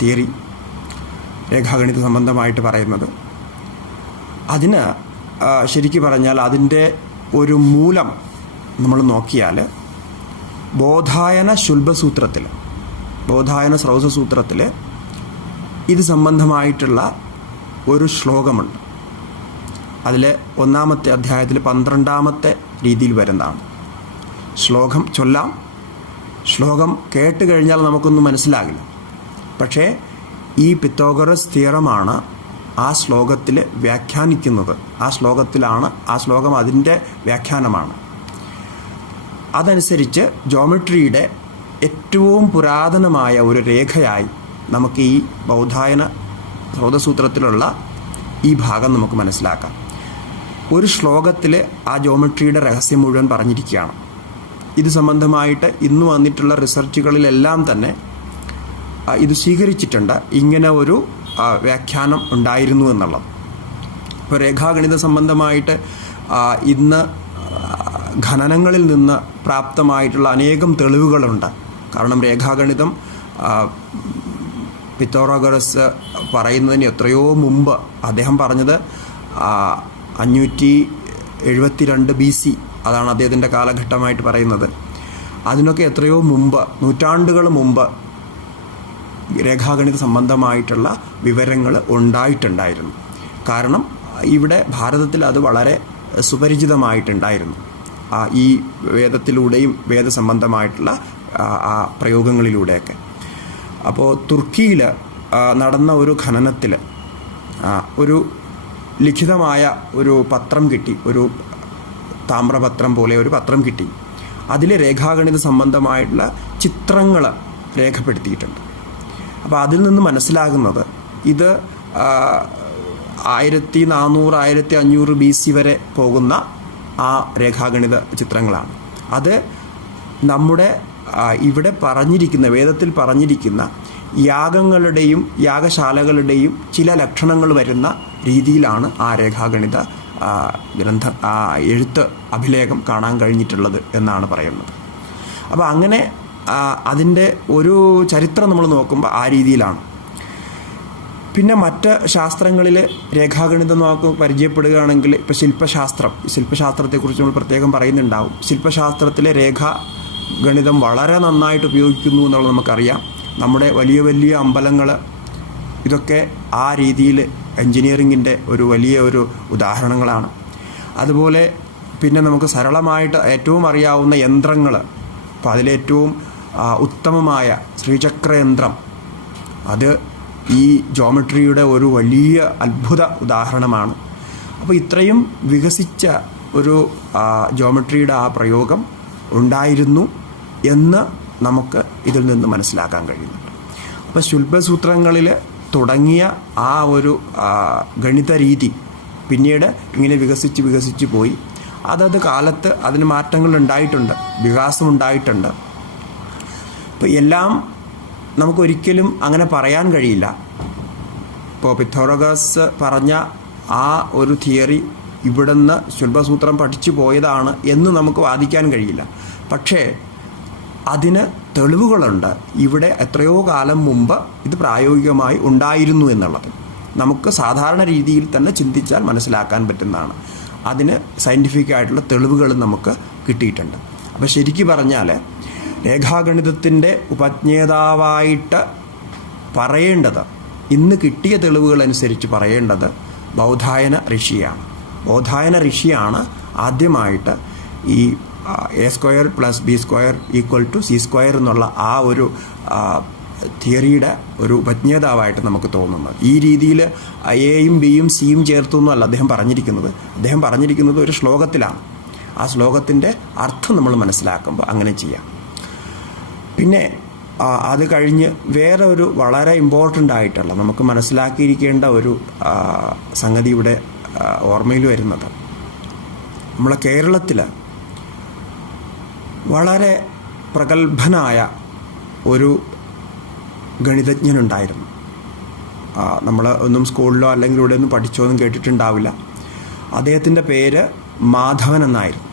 തിയറി രേഖാഗണിത സംബന്ധമായിട്ട് പറയുന്നത്. അതിന് ശരിക്കും പറഞ്ഞാൽ അതിൻ്റെ ഒരു മൂലം നമ്മൾ നോക്കിയാൽ ബോധായന ശുൽഭസൂത്രത്തിൽ, ബോധായന സ്രൗതസൂത്രത്തിൽ ഇത് സംബന്ധമായിട്ടുള്ള ഒരു ശ്ലോകമുണ്ട്. അതിൽ 1-ാമത്തെ അധ്യായത്തിൽ 12-ാമത്തെ രീതിയിൽ വരുന്നതാണ്. ശ്ലോകം ചൊല്ലാം. ശ്ലോകം കേട്ട് കഴിഞ്ഞാൽ നമുക്കൊന്നും മനസ്സിലാകില്ല. പക്ഷേ ഈ പിത്തഗോറസ് തിയറമാണ് ആ ശ്ലോകത്തിൽ വ്യാഖ്യാനിക്കുന്നത്. ആ ശ്ലോകം അതിൻ്റെ വ്യാഖ്യാനമാണ്. അതനുസരിച്ച് ജോമെട്രിയുടെ ഏറ്റവും പുരാതനമായ ഒരു രേഖയായി നമുക്ക് ഈ ബൗദ്ധായന സ്രോതസൂത്രത്തിലുള്ള ഈ ഭാഗം നമുക്ക് മനസ്സിലാക്കാം. ഒരു ശ്ലോകത്തിൽ ആ ജോമെട്രിയുടെ രഹസ്യം മുഴുവൻ പറഞ്ഞിരിക്കുകയാണ്. ഇത് സംബന്ധമായിട്ട് ഇന്ന് വന്നിട്ടുള്ള റിസർച്ചുകളിലെല്ലാം തന്നെ ഇത് സ്വീകരിച്ചിട്ടുണ്ട്. ഇങ്ങനെ ഒരു വ്യാഖ്യാനം ഉണ്ടായിരുന്നു എന്നുള്ളത്. ഇപ്പോൾ രേഖാഗണിത സംബന്ധമായിട്ട് ഇന്ന് ഖനനങ്ങളിൽ നിന്ന് പ്രാപ്തമായിട്ടുള്ള അനേകം തെളിവുകളുണ്ട്. കാരണം രേഖാഗണിതം പിത്തഗോറസ് പറയുന്നതിന് എത്രയോ മുമ്പ്, അദ്ദേഹം പറഞ്ഞത് 572 BC, അതാണ് അദ്ദേഹത്തിൻ്റെ കാലഘട്ടമായിട്ട് പറയുന്നത്. അതിനൊക്കെ എത്രയോ മുമ്പ്, നൂറ്റാണ്ടുകൾ മുമ്പ് രേഖാഗണിത സംബന്ധമായിട്ടുള്ള വിവരങ്ങൾ ഉണ്ടായിട്ടുണ്ടായിരുന്നു. കാരണം ഇവിടെ ഭാരതത്തിൽ അത് വളരെ സുപരിചിതമായിട്ടുണ്ടായിരുന്നു. ഈ വേദത്തിലൂടെയും വേദസംബന്ധമായിട്ടുള്ള ആ പ്രയോഗങ്ങളിലൂടെയൊക്കെ. അപ്പോൾ തുർക്കിയിൽ നടന്ന ഒരു ഖനനത്തിൽ ഒരു ലിഖിതമായ ഒരു പത്രം കിട്ടി, ഒരു താമ്രപത്രം പോലെ ഒരു പത്രം കിട്ടി. അതിൽ രേഖാഗണിത സംബന്ധമായിട്ടുള്ള ചിത്രങ്ങൾ രേഖപ്പെടുത്തിയിട്ടുണ്ട്. അപ്പോൾ അതിൽ നിന്ന് മനസ്സിലാകുന്നത് ഇത് 1400-1500 BC വരെ പോകുന്ന ആ രേഖാഗണിത ചിത്രങ്ങളാണ്. അത് നമ്മുടെ ഇവിടെ പറഞ്ഞിരിക്കുന്ന, വേദത്തിൽ പറഞ്ഞിരിക്കുന്ന യാഗങ്ങളുടെയും യാഗശാലകളുടെയും ചില ലക്ഷണങ്ങൾ വരുന്ന രീതിയിലാണ് ആ രേഖാഗണിത എഴുത്ത് അഭിലേഖം കാണാൻ കഴിഞ്ഞിട്ടുള്ളത് എന്നാണ് പറയുന്നത്. അപ്പോൾ അങ്ങനെ അതിൻ്റെ ഒരു ചരിത്രം നമ്മൾ നോക്കുമ്പോൾ ആ രീതിയിലാണ്. പിന്നെ മറ്റ് ശാസ്ത്രങ്ങളിൽ രേഖാഗണിതം നമുക്ക് പരിചയപ്പെടുകയാണെങ്കിൽ, ഇപ്പോൾ ശില്പശാസ്ത്രത്തെക്കുറിച്ച് നമ്മൾ പ്രത്യേകം പറയുന്നുണ്ടാവും. ശില്പശാസ്ത്രത്തിലെ രേഖാഗണിതം വളരെ നന്നായിട്ട് ഉപയോഗിക്കുന്നു എന്നുള്ളത് നമുക്കറിയാം. നമ്മുടെ വലിയ വലിയ അമ്പലങ്ങൾ, ഇതൊക്കെ ആ രീതിയിൽ എൻജിനീയറിങ്ങിൻ്റെ ഒരു വലിയ ഒരു ഉദാഹരണങ്ങളാണ്. അതുപോലെ പിന്നെ നമുക്ക് സരളമായിട്ട് ഏറ്റവും അറിയാവുന്ന യന്ത്രങ്ങൾ, അപ്പോൾ അതിലേറ്റവും ഉത്തമമായ ശ്രീചക്രയന്ത്രം, അത് ഈ ജോമെട്രിയുടെ ഒരു വലിയ അത്ഭുത ഉദാഹരണമാണ്. അപ്പോൾ ഇത്രയും വികസിച്ച ഒരു ജോമെട്രിയുടെ ആ പ്രയോഗം ഉണ്ടായിരുന്നു എന്ന് നമുക്ക് ഇതിൽ നിന്ന് മനസ്സിലാക്കാൻ കഴിയുന്നുണ്ട്. അപ്പോൾ ശുല്ബസൂത്രങ്ങളിൽ തുടങ്ങിയ ആ ഒരു ഗണിത രീതി പിന്നീട് ഇങ്ങനെ വികസിച്ച് പോയി. അതത് കാലത്ത് അതിന് മാറ്റങ്ങൾ ഉണ്ടായിട്ടുണ്ട്, വികാസം ഉണ്ടായിട്ടുണ്ട്. ഇപ്പോൾ എല്ലാം നമുക്കൊരിക്കലും അങ്ങനെ പറയാൻ കഴിയില്ല. ഇപ്പോൾ പിത്തഗോറസ് പറഞ്ഞ ആ ഒരു തിയറി ഇവിടുന്ന് ശുല്ബസൂത്രം പഠിച്ചു പോയതാണ് എന്ന് നമുക്ക് വാദിക്കാൻ കഴിയില്ല. പക്ഷേ അതിന് തെളിവുകളുണ്ട്. ഇവിടെ എത്രയോ കാലം മുമ്പ് ഇത് പ്രായോഗികമായി ഉണ്ടായിരുന്നു എന്നുള്ളത് നമുക്ക് സാധാരണ രീതിയിൽ തന്നെ ചിന്തിച്ചാൽ മനസ്സിലാക്കാൻ പറ്റുന്നതാണ്. അതിന് സയൻറ്റിഫിക് ആയിട്ടുള്ള തെളിവുകളും നമുക്ക് കിട്ടിയിട്ടുണ്ട്. അപ്പോൾ ശരിക്കും പറഞ്ഞാൽ രേഖാഗണിതത്തിൻ്റെ ഉപജ്ഞേതാവായിട്ട് പറയേണ്ടത്, ഇന്ന് കിട്ടിയ തെളിവുകൾ അനുസരിച്ച് പറയേണ്ടത് ബൗദ്ധായന ഋഷിയാണ്. ബൗദ്ധായന ഋഷിയാണ് ആദ്യമായിട്ട് ഈ A² + B² = C² എന്നുള്ള ആ ഒരു തിയറിയുടെ ഒരു ഉപജ്ഞേതാവായിട്ട് നമുക്ക് തോന്നുന്നത്. ഈ രീതിയിൽ എയും ബിയും സിയും ചേർത്തൊന്നുമല്ല അദ്ദേഹം പറഞ്ഞിരിക്കുന്നത്. അദ്ദേഹം പറഞ്ഞിരിക്കുന്നത് ഒരു ശ്ലോകത്തിലാണ്. ആ ശ്ലോകത്തിൻ്റെ അർത്ഥം നമ്മൾ മനസ്സിലാക്കുമ്പോൾ അങ്ങനെ ചെയ്യാം. പിന്നെ അത് കഴിഞ്ഞ് വേറെ ഒരു വളരെ ഇമ്പോർട്ടൻ്റ് ആയിട്ടുള്ള നമുക്ക് മനസ്സിലാക്കിയിരിക്കേണ്ട ഒരു സംഗതി ഇവിടെ ഓർമ്മയിൽ വരുന്നത്, നമ്മളെ കേരളത്തിൽ വളരെ പ്രഗത്ഭനായ ഒരു ഗണിതജ്ഞനുണ്ടായിരുന്നു. നമ്മൾ ഒന്നും സ്കൂളിലോ അല്ലെങ്കിൽ ഇവിടെ ഒന്നും പഠിച്ചോ ഒന്നും കേട്ടിട്ടുണ്ടാവില്ല. അദ്ദേഹത്തിൻ്റെ പേര് മാധവൻ എന്നായിരുന്നു.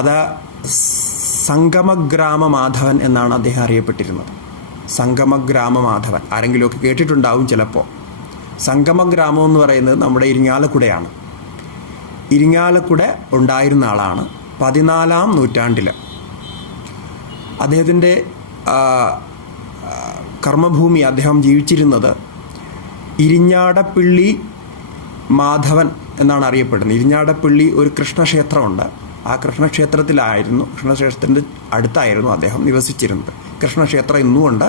അത് സംഗമഗ്രാമ മാധവൻ എന്നാണ് അദ്ദേഹം അറിയപ്പെട്ടിരുന്നത്. സംഗമഗ്രാമ മാധവൻ ആരെങ്കിലുമൊക്കെ കേട്ടിട്ടുണ്ടാവും ചിലപ്പോൾ. സംഗമഗ്രാമം എന്ന് പറയുന്നത് നമ്മുടെ ഇരിങ്ങാലക്കുടയാണ്. ഇരിങ്ങാലക്കുട ഉണ്ടായിരുന്ന ആളാണ് 14-ാം നൂറ്റാണ്ടിൽ. അദ്ദേഹത്തിൻ്റെ കർമ്മഭൂമി, അദ്ദേഹം ജീവിച്ചിരുന്നത് ഇരിഞ്ഞാടപ്പിള്ളി മാധവൻ എന്നാണ് അറിയപ്പെടുന്നത്. ഇരിഞ്ഞാടപ്പള്ളി ഒരു കൃഷ്ണക്ഷേത്രമുണ്ട്. ആ കൃഷ്ണക്ഷേത്രത്തിൻ്റെ അടുത്തായിരുന്നു അദ്ദേഹം നിവസിച്ചിരുന്നത്. കൃഷ്ണക്ഷേത്രം ഇന്നുമുണ്ട്.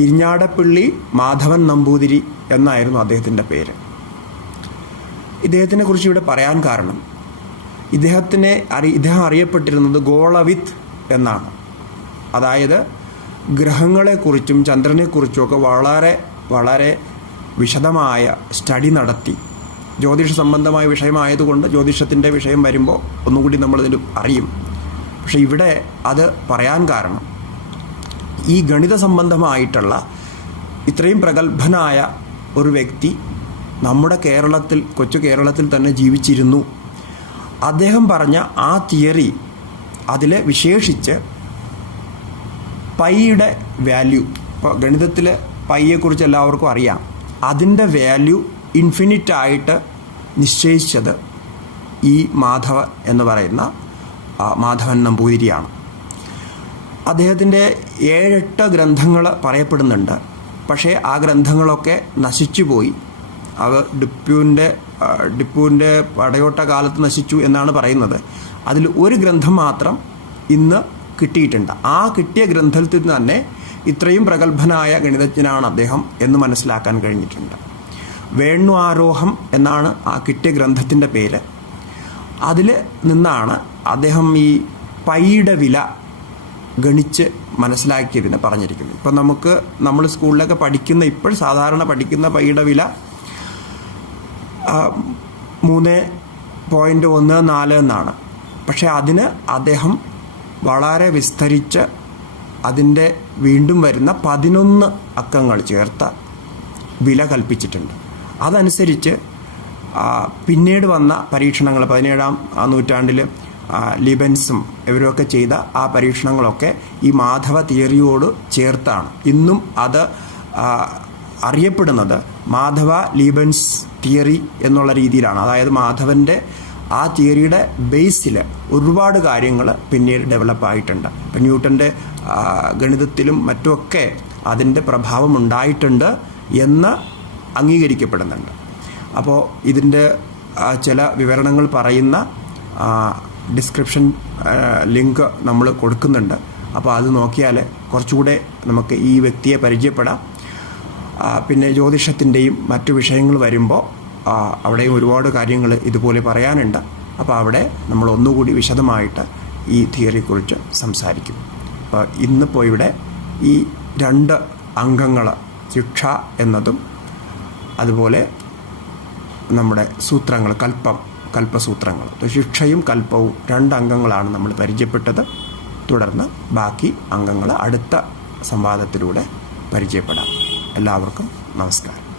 ഇരിഞ്ഞാടപ്പള്ളി മാധവൻ നമ്പൂതിരി എന്നായിരുന്നു അദ്ദേഹത്തിൻ്റെ പേര്. ഇദ്ദേഹത്തിനെ കുറിച്ച് ഇവിടെ പറയാൻ കാരണം, ഇദ്ദേഹം അറിയപ്പെട്ടിരുന്നത് ഗോളവിത്ത് എന്നാണ്. അതായത് ഗ്രഹങ്ങളെക്കുറിച്ചും ചന്ദ്രനെക്കുറിച്ചുമൊക്കെ വളരെ വളരെ വിശദമായ സ്റ്റഡി നടത്തി, ജ്യോതിഷ സംബന്ധമായ വിഷയമായതുകൊണ്ട് ജ്യോതിഷത്തിൻ്റെ വിഷയം വരുമ്പോൾ ഒന്നുകൂടി നമ്മളിതിൽ അറിയും. പക്ഷെ ഇവിടെ അത് പറയാൻ കാരണം, ഈ ഗണിത സംബന്ധമായിട്ടുള്ള ഇത്രയും പ്രഗത്ഭനായ ഒരു വ്യക്തി നമ്മുടെ കേരളത്തിൽ, കൊച്ചു കേരളത്തിൽ തന്നെ ജീവിച്ചിരുന്നു. അദ്ദേഹം പറഞ്ഞ ആ തിയറി, അതിൽ വിശേഷിച്ച് പൈയുടെ വാല്യൂ, ഇപ്പോൾ ഗണിതത്തിൽ പൈയെക്കുറിച്ച് എല്ലാവർക്കും അറിയാം, അതിൻ്റെ വാല്യൂ ഇൻഫിനിറ്റായിട്ട് നിശ്ചയിച്ചത് ഈ മാധവ എന്ന് പറയുന്ന മാധവൻ നമ്പൂതിരിയാണ്. അദ്ദേഹത്തിൻ്റെ 7-8 ഗ്രന്ഥങ്ങൾ പറയപ്പെടുന്നുണ്ട്. പക്ഷേ ആ ഗ്രന്ഥങ്ങളൊക്കെ നശിച്ചുപോയി. അത് ടിപ്പുവിൻ്റെ പടയോട്ട കാലത്ത് നശിച്ചു എന്നാണ് പറയുന്നത്. അതിൽ ഒരു ഗ്രന്ഥം മാത്രം ഇന്ന് കിട്ടിയിട്ടുണ്ട്. ആ കിട്ടിയ ഗ്രന്ഥത്തിൽ തന്നെ ഇത്രയും പ്രഗത്ഭനായ ഗണിതജ്ഞനാണ് അദ്ദേഹം എന്ന് മനസ്സിലാക്കാൻ കഴിഞ്ഞിട്ടുണ്ട്. വേണു ആരോഹം എന്നാണ് ആ കിട്ടിയ ഗ്രന്ഥത്തിൻ്റെ പേര്. അതിൽ നിന്നാണ് അദ്ദേഹം ഈ പൈയുടെ വില ഗണിച്ച് മനസ്സിലാക്കിയതിനെ പറഞ്ഞിരിക്കുന്നത്. ഇപ്പം നമ്മൾ സ്കൂളിലൊക്കെ ഇപ്പോൾ സാധാരണ പഠിക്കുന്ന പൈയുടെ വില 3.14 എന്നാണ്. പക്ഷേ അതിന് അദ്ദേഹം വളരെ വിസ്തരിച്ച് അതിൻ്റെ വീണ്ടും വരുന്ന 11 അക്കങ്ങൾ ചേർത്ത വില കൽപ്പിച്ചിട്ടുണ്ട്. അതനുസരിച്ച് പിന്നീട് വന്ന പരീക്ഷണങ്ങൾ, 17-ാം നൂറ്റാണ്ടിൽ ലിബൻസും ഇവരൊക്കെ ചെയ്ത ആ പരീക്ഷണങ്ങളൊക്കെ ഈ മാധവ തിയറിയോട് ചേർത്താണ്. ഇന്നും അത് അറിയപ്പെടുന്നത് മാധവ ലീബൻസ് തിയറി എന്നുള്ള രീതിയിലാണ്. അതായത് മാധവൻ്റെ ആ തിയറിയുടെ ബേസിൽ ഒരുപാട് കാര്യങ്ങൾ പിന്നീട് ഡെവലപ്പായിട്ടുണ്ട്. ഇപ്പം ന്യൂട്ടൻ്റെ ഗണിതത്തിലും മറ്റുമൊക്കെ അതിൻ്റെ പ്രഭാവം ഉണ്ടായിട്ടുണ്ട് എന്ന് അംഗീകരിക്കപ്പെടുന്നുണ്ട്. അപ്പോൾ ഇതിൻ്റെ ചില വിവരണങ്ങൾ പറയുന്ന ഡിസ്ക്രിപ്ഷൻ ലിങ്ക് നമ്മൾ കൊടുക്കുന്നുണ്ട്. അപ്പോൾ അത് നോക്കിയാൽ കുറച്ചുകൂടെ നമുക്ക് ഈ വ്യക്തിയെ പരിചയപ്പെടാം. പിന്നെ ജ്യോതിഷത്തിൻ്റെയും മറ്റു വിഷയങ്ങൾ വരുമ്പോൾ അവിടെയും ഒരുപാട് കാര്യങ്ങൾ ഇതുപോലെ പറയാനുണ്ട്. അപ്പോൾ അവിടെ നമ്മൾ ഒന്നുകൂടി വിശദമായിട്ട് ഈ തിയറിയെക്കുറിച്ച് സംസാരിക്കും. അപ്പോൾ ഇന്നിപ്പോൾ ഇവിടെ ഈ 2 അംഗങ്ങൾ, ശിക്ഷ എന്നതും അതുപോലെ നമ്മുടെ സൂത്രങ്ങൾ, കൽപ്പസൂത്രങ്ങൾ, ശിക്ഷയും കൽപ്പവും 2 അംഗങ്ങളാണ് നമ്മൾ പരിചയപ്പെട്ടത്. തുടർന്ന് ബാക്കി അംഗങ്ങൾ അടുത്ത സംവാദത്തിലൂടെ പരിചയപ്പെടാം. എല്ലാവർക്കും നമസ്കാരം.